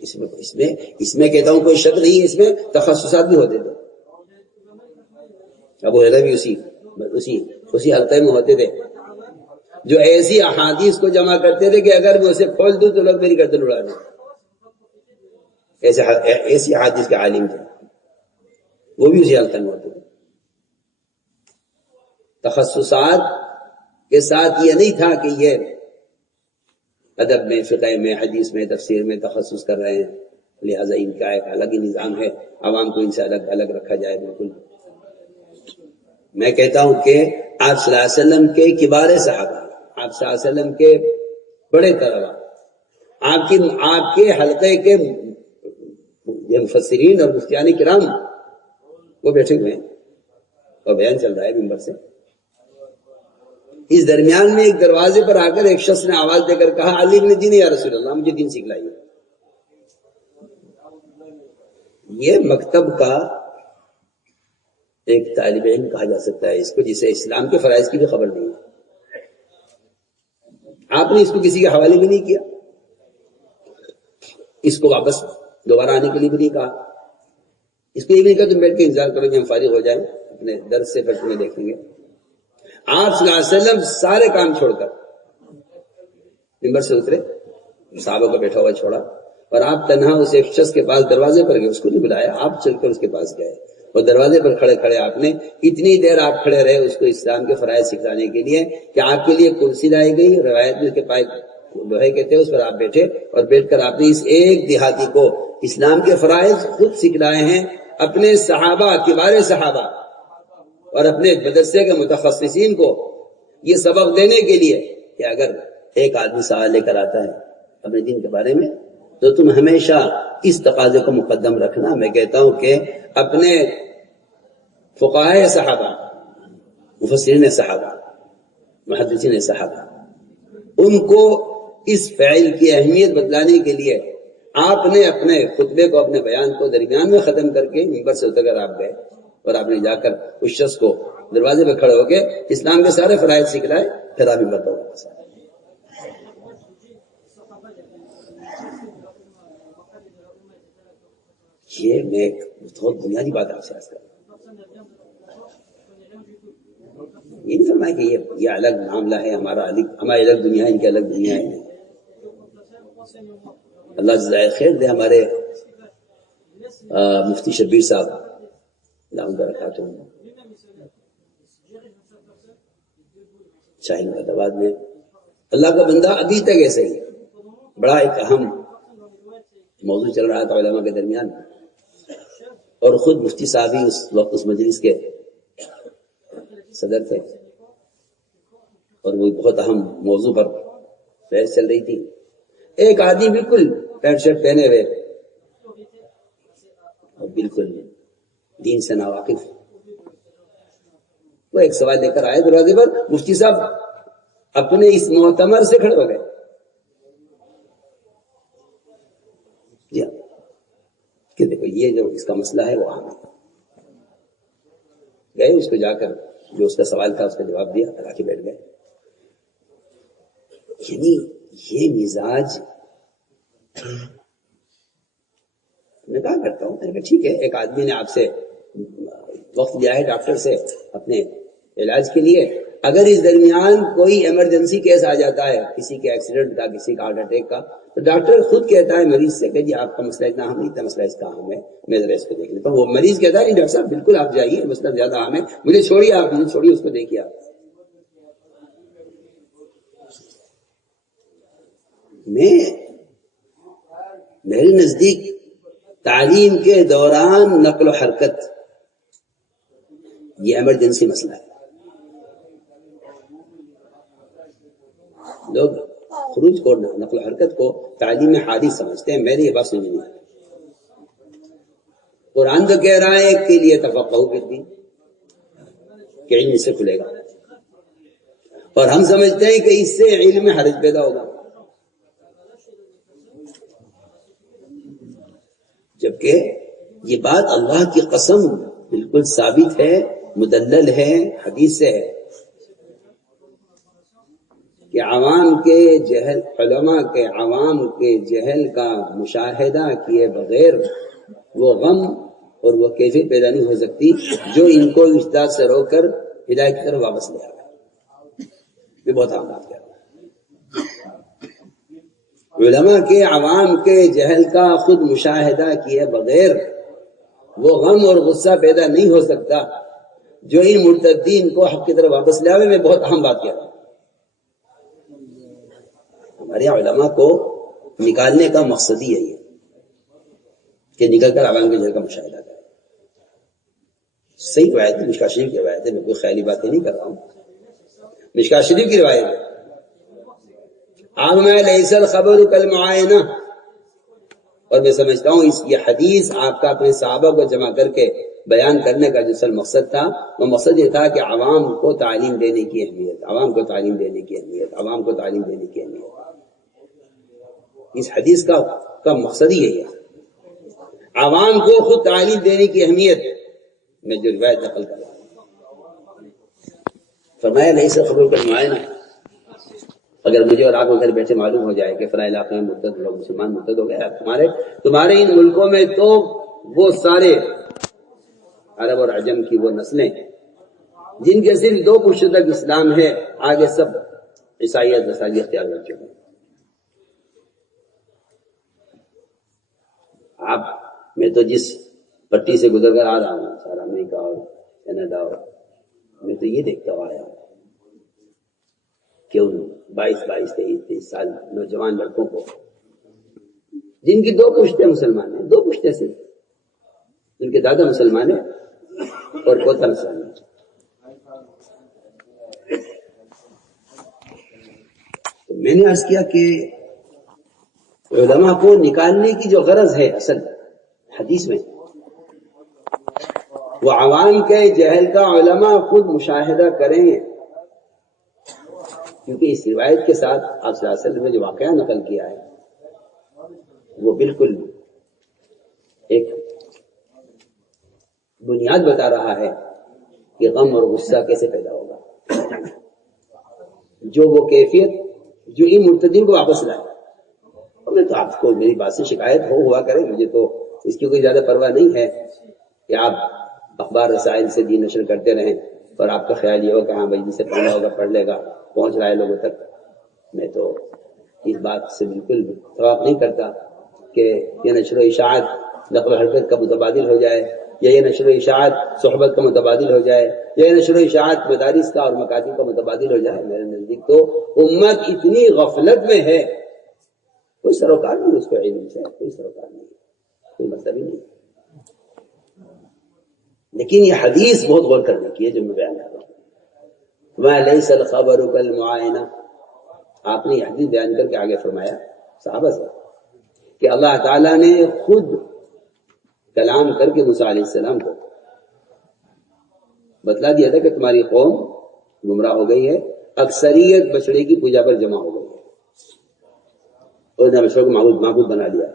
اس میں کہتا ہوں کوئی شک نہیں، اس میں تخصصات بھی ہوتے تھے. ابو ہریرہ بھی اسی حلقے میں ہوتے تھے جو ایسی احادیث کو جمع کرتے تھے کہ اگر میں اسے کھول دوں تو لوگ میری گردن اڑا دیں. ایسی احادیث کے عالم تھے، وہ بھی اسی حلقے میں ہوتے تھے. تخصصات کے ساتھ یہ نہیں تھا کہ یہ ادب میں، فقہ میں، حدیث میں، تفسیر میں تخصص کر رہے ہیں لہٰذا ان کا ایک الگ ہی نظام ہے، عوام کو ان سے الگ رکھا جائے. بالکل میں کہتا ہوں کہ آپ صلی اللہ علیہ وسلم کے کبار صحابہ، آپ صلی اللہ علیہ وسلم کے بڑے طلباء، آپ کے حلقے کے مفسرین اور مفتیان کرام وہ بیٹھے ہوئے ہیں اور بیان چل رہا ہے منبر سے. اس درمیان میں ایک دروازے پر آ کر ایک شخص نے آواز دے کر کہا علی بن دین یا رسول اللہ، مجھے دین سکھلائیے. یہ مکتب کا ایک طالب علم کہا جا سکتا ہے اس کو، جسے اسلام کے فرائض کی بھی خبر نہیں ہے. آپ نے اس کو کسی کے حوالے بھی نہیں کیا، اس کو واپس دوبارہ آنے کے لیے بھی نہیں کہا، اس کو یہ بھی نہیں کہا تم بیٹھ کے انتظار کرو کہ ہم فارغ ہو جائیں اپنے درس سے، پھر تمہیں دیکھیں گے. آپ صلی اللہ علیہ وسلم سارے کام چھوڑ کر منبر سے اترے، صحابہ کو بیٹھا ہوا چھوڑا، اور آپ تنہا اس ایک شخص کے پاس دروازے پر گئے. اس کو نہیں بلایا، آپ چل کر اس کے پاس گئے اور دروازے پر کھڑے آپ نے اتنی دیر آپ کھڑے رہے اس کو اسلام کے فرائض سکھانے کے لیے کہ آپ کے لیے کرسی لائی گئی، روایت میں اس کے پاس لوہے کے تھے، اس پر آپ بیٹھے اور بیٹھ کر آپ نے اس ایک دیہاتی کو اسلام کے فرائض خود سکھلائے ہیں، اپنے صحابہ، کبار صحابہ اور اپنے مدرسے کے متخصصین کو یہ سبق دینے کے لیے کہ اگر ایک آدمی سوال لے کر آتا ہے اپنے دین کے بارے میں تو تم ہمیشہ اس تقاضے کو مقدم رکھنا. میں کہتا ہوں کہ اپنے فقہاء صحابہ، مفسرین صحابہ، محدثین صحابہ، ان کو اس فعل کی اہمیت بتلانے کے لیے آپ نے اپنے خطبے کو، اپنے بیان کو درمیان میں ختم کر کے منبر سے اتر کر آپ گئے اور آپ نے جا کر اس شخص کو دروازے پہ کھڑے ہو کے اسلام کے سارے فرائض سکھلائے، پھر آپ منبر پر واپس آئے. یہ میں ایک بہت بنیادی بات آپ سے عرض کر رہا ہوں. یہ نہیں فرمایا کہ یہ الگ معاملہ ہے، ہماری الگ دنیا ہے، ان کی الگ دنیا ہے. اللہ جزائے خیر دے ہمارے مفتی شبیر صاحب دامت برکاتہم شاہین آباد میں، اللہ کا بندہ ابھی تک ایسے ہی بڑا ایک اہم موضوع چل رہا تھا علماء کے درمیان، اور خود مفتی صاحب ہی اس وقت اس مجلس کے صدر تھے اور وہ بہت اہم موضوع پر بحث چل رہی تھی. ایک آدمی بالکل پینٹ شرٹ پہنے ہوئے اور بالکل دین سے ناواقف، وہ ایک سوال لے کر آئے دروازے پر. مفتی صاحب اپنے اس معتمر سے کھڑے ہو گئے. یہ جو اس کا مسئلہ ہے وہ عام ہے. گئے اس کو جا کر جو اس کا سوال تھا اس کا جواب دیا، لگا کے بیٹھ گئے. یعنی یہ مزاج میں کہا کرتا ہوں. میں نے کہا ٹھیک ہے، ایک آدمی نے آپ سے وقت لیا ہے ڈاکٹر سے اپنے علاج کے لیے، اگر اس درمیان کوئی ایمرجنسی کیس آ جاتا ہے، کسی کے ایکسیڈنٹ کا، کسی کا ہارٹ اٹیک کا، تو ڈاکٹر خود کہتا ہے مریض سے کہ جی آپ کا مسئلہ اتنا اہم نہیں تھا، مسئلہ اس کا اہم ہے، میں ذرا اس کو دیکھ لیتا ہوں. وہ مریض کہتا ہے نہیں ڈاکٹر صاحب بالکل آپ جائیے، مسئلہ زیادہ اہم ہے، مجھے چھوڑیے، آپ مجھے چھوڑیے، اس کو دیکھیے آپ. میرے نزدیک تعلیم کے دوران نقل و حرکت یہ ایمرجنسی مسئلہ ہے. لوگ خروج کو، نقل و حرکت کو تعلیم میں حادث سمجھتے ہیں. میری یہ بات سمجھ نہیں آتی. قرآن تو کہہ رہا ہے کے لیے تفقہوا فی الدین، کہ علم اس سے کھلے گا، اور ہم سمجھتے ہیں کہ اس سے علم میں حرج پیدا ہوگا، جبکہ یہ بات اللہ کی قسم بالکل ثابت ہے، مدلل ہے، حدیث سے ہے کہ عوام کے جہل، علماء کے عوام کے جہل کا مشاہدہ کیے بغیر وہ غم اور وہ کیفیت پیدا نہیں ہو سکتی جو ان کو اجتہاد سے روک کر ہدایت کی طرف واپس لے آ رہا ہے. یہ بہت عام بات کہہ رہا ہوں. علماء کے عوام کے جہل کا خود مشاہدہ کیے بغیر وہ غم اور غصہ پیدا نہیں ہو سکتا جو ان مرتدین کو حق کی طرف واپس لے آوے. میں بہت اہم بات کہہ رہا ہوں. ہمارے علماء کو نکالنے کا مقصد ہی یہی ہے کہ نکل کر عوام کے جہل کا مشاہدہ کرے. صحیح روایت ہے، مشکوٰۃ شریف کی روایت ہے، میں کوئی خیالی باتیں نہیں کر رہا ہوں. مشکوٰۃ شریف کی روایت ہے، آپ میں لیس الخبر کالمعائنہ، اور میں سمجھتا ہوں یہ حدیث آپ کا اپنے صحابہ کو جمع کر کے بیان کرنے کا جو اصل مقصد تھا، وہ مقصد یہ تھا کہ عوام کو تعلیم دینے کی اہمیت، عوام کو تعلیم دینے کی اہمیت، عوام کو تعلیم دینے کی اہمیت. اس حدیث کا مقصد ہی یہی ہے، عوام کو خود تعلیم دینے کی اہمیت. میں جو روایت نقل کر رہا ہوں، فرمایا لیس الخبر کالمعائنہ. اگر مجھے اور آپ کو گھر بیٹھے معلوم ہو جائے کہ فلاں علاقے میں مرتد لوگ، مسلمان مرتد ہو گئے، تمہارے ان ملکوں میں تو وہ سارے عرب اور عجم کی وہ نسلیں جن کے صرف 2 پشتوں تک اسلام ہے، آگے سب عیسائیت نصرانیت اختیار کر چکے ہیں. آپ میں تو جس پٹی سے گزر کر آ رہا ہوں، سارا امریکہ اور کینیڈا، اور میں تو یہ دیکھتا ہوا آیا ہوں کہ ان 22 23 سال نوجوان لڑکوں کو جن کی 2 پشتیں مسلمان ہیں، 2 پشتیں صرف، جن کے دادا مسلمان ہیں اور پوتا مسلمان ہے. تو میں نے عرض کیا کہ علماء کو نکالنے کی جو غرض ہے اصل حدیث میں، وہ عوام کے جہل کا علماء خود مشاہدہ کریں، کیونکہ اس روایت کے ساتھ آپ صلی اللہ علیہ وسلم نے جو واقعہ نقل کیا ہے وہ بالکل ایک بنیاد بتا رہا ہے کہ غم اور غصہ کیسے پیدا ہوگا، جو وہ کیفیت جو ان مرتدین کو واپس لائے. اور میں تو آپ کو میری بات سے شکایت ہوا کرے، مجھے تو اس کی کوئی زیادہ پرواہ نہیں ہے کہ آپ اخبار رسائل سے دین نشر کرتے رہیں اور آپ کا خیال یہ ہو کہ ہاں بھائی جسے پڑھنا ہوگا پڑھ لے گا، پہنچ رہا ہے لوگوں تک. میں تو اس بات سے بالکل توقع نہیں کرتا کہ یہ نشر و اشاعت نقل و حرکت کا متبادل ہو جائے، یا یہ نشر و اشاعت صحبت کا متبادل ہو جائے، یا یہ نشر و اشاعت مدارس کا اور مکاتب کا متبادل ہو جائے. میرے نزدیک تو امت اتنی غفلت میں ہے، کوئی سروکار نہیں اس کو علم سے، کوئی سروکار نہیں، کوئی مطلب ہی نہیں. لیکن یہ حدیث بہت غور کرنے کی ہے جو میں بیان کر رہا ہوں. وَمَا لَيْسَ الْخَبَرُ كَالْمُعَائِنَةِ. آپ نے یہ حدیث بیان کر کے آگے فرمایا صحابہ سے کہ اللہ تعالیٰ نے خود کلام کر کے موسیٰ علیہ السلام کو بتلا دیا تھا کہ تمہاری قوم گمراہ ہو گئی ہے، اکثریت بچڑے کی پوجا پر جمع ہو گئی ہے، اور نے بچڑوں کو معبود بنا لیا.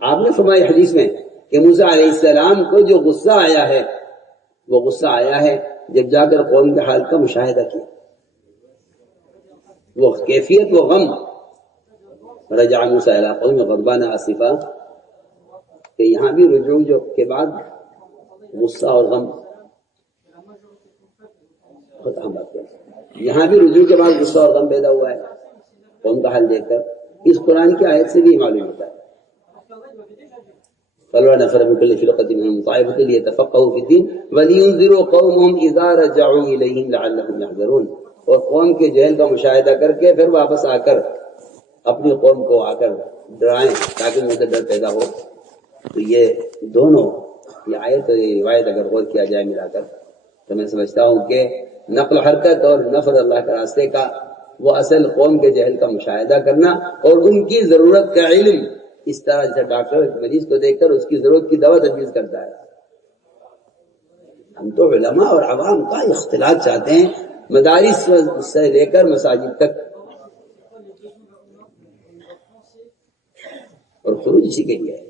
آپ نے فرمایا حدیث میں کہ موسیٰ علیہ السلام کو جو غصہ آیا ہے وہ غصہ آیا ہے جب جا کر قوم کے حال کا مشاہدہ کیا، وہ کیفیت، وہ غم. رجع موسیٰ الی قومہ غضبان آسفا، کہ یہاں بھی رجوع جو کے بعد غصہ اور غم، بہت اہم بات ہے. یہاں بھی رجوع کے بعد غصہ اور غم پیدا ہوا ہے قوم کا حال دیکھ کر. اس قرآن کی آیت سے بھی معلوم ہوتا ہے. فلولا نفر من كل فرقة منهم طائفة ليتفقهوا في الدين ولينذروا قومهم إذا رجعوا إليهم لعلهم يحذرون. اور قوم کے جہل کا مشاہدہ کر کے پھر واپس آ کر اپنی قوم کو آ کر ڈرائیں تاکہ ان سے ڈر پیدا ہو. تو یہ دونوں، یہ آیت اور یہ روایت اگر غور کیا جائے ملا کر، تو میں سمجھتا ہوں کہ نقل و حرکت اور نفر اللہ کے راستے کا وہ اصل قوم کے جہل کا مشاہدہ کرنا اور ان کی ضرورت کا علم. اس طرح جیسے ڈاکٹر ایک مریض کو دیکھ کر اس کی ضرورت کی دوا تجویز کرتا ہے. ہم تو علماء اور عوام کا اختلاط چاہتے ہیں، مدارس سے لے کر مساجد تک، اور خروج اسی کے لیے ہے،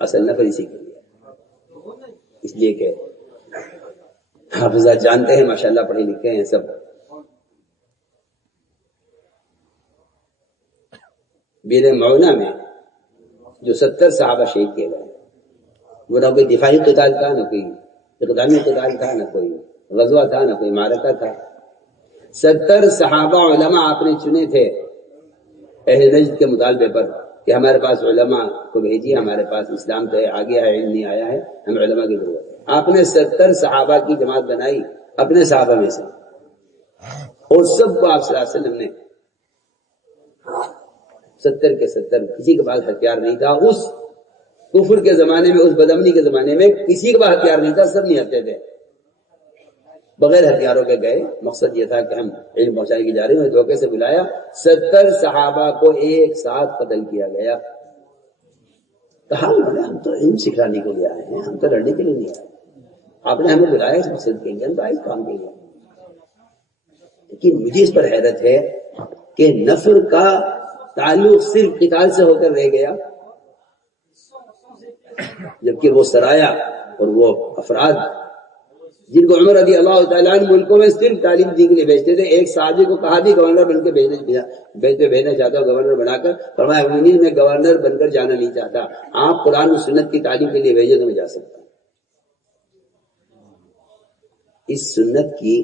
اصل نفر اسی کے لیے ہے. اس لیے کہ حافظات جانتے ہیں ماشاءاللہ پڑھے لکھے ہیں سب. بیر معونہ میں جو 70 صحابہ شہید کیے گئے، وہ نہ کوئی دفاعی قتال تھا، نہ کوئی اقدامی قتال تھا، نہ کوئی غزوہ تھا، نہ کوئی معرکہ تھا. 70 صحابہ علماء آپ نے چنے تھے اہل نجد کے مطالبے پر کہ ہمارے پاس علماء کو بھیجیے، ہمارے پاس اسلام تو آ گیا ہے، علم نہیں آیا ہے، ہم علماء کی ضرورت ہے. آپ نے 70 صحابہ کی جماعت بنائی اپنے صحابہ میں سے، اور سب کو آپ صلی اللہ علیہ وسلم نے 70 کے 70، کسی کے پاس ہتھیار نہیں تھا. اس کفر کے زمانے میں، اس بدامنی کے زمانے میں کسی کے پاس ہتھیار نہیں تھا، سب نہتے تھے، بغیر ہتھیاروں کے گئے. مقصد یہ تھا کہ ہم علم پہنچانے کی جا رہے ہیں، دھوکے سے بلایا. 70 صحابہ کو ایک ساتھ قتل کیا گیا. کہا ہم تو علم سکھانے کے لیے آئے ہیں، ہم تو لڑنے کے لیے نہیں آئے. آپ نے ہمیں بلایا اس مقصد کے لیے، ہم تو آئے اس کام کے لیے. لیکن مجھے اس پر حیرت ہے کہ نفر کا تعلق صرف قتال سے ہو کر رہ گیا، جبکہ وہ سرایا اور وہ افراد جن کو عمر رضی اللہ تعالیٰ عنہ ملکوں میں صرف تعلیم دی کے لیے بھیجتے تھے. ایک صحابی کو کہا بھی گورنر بن کے بھیجنا چاہتا ہوں، گورنر بنا کر. فرمایا میں گورنر بن کر جانا نہیں چاہتا، آپ قرآن و سنت کی تعلیم کے لیے بھیجے تو میں جا سکتا ہوں. اس سنت کی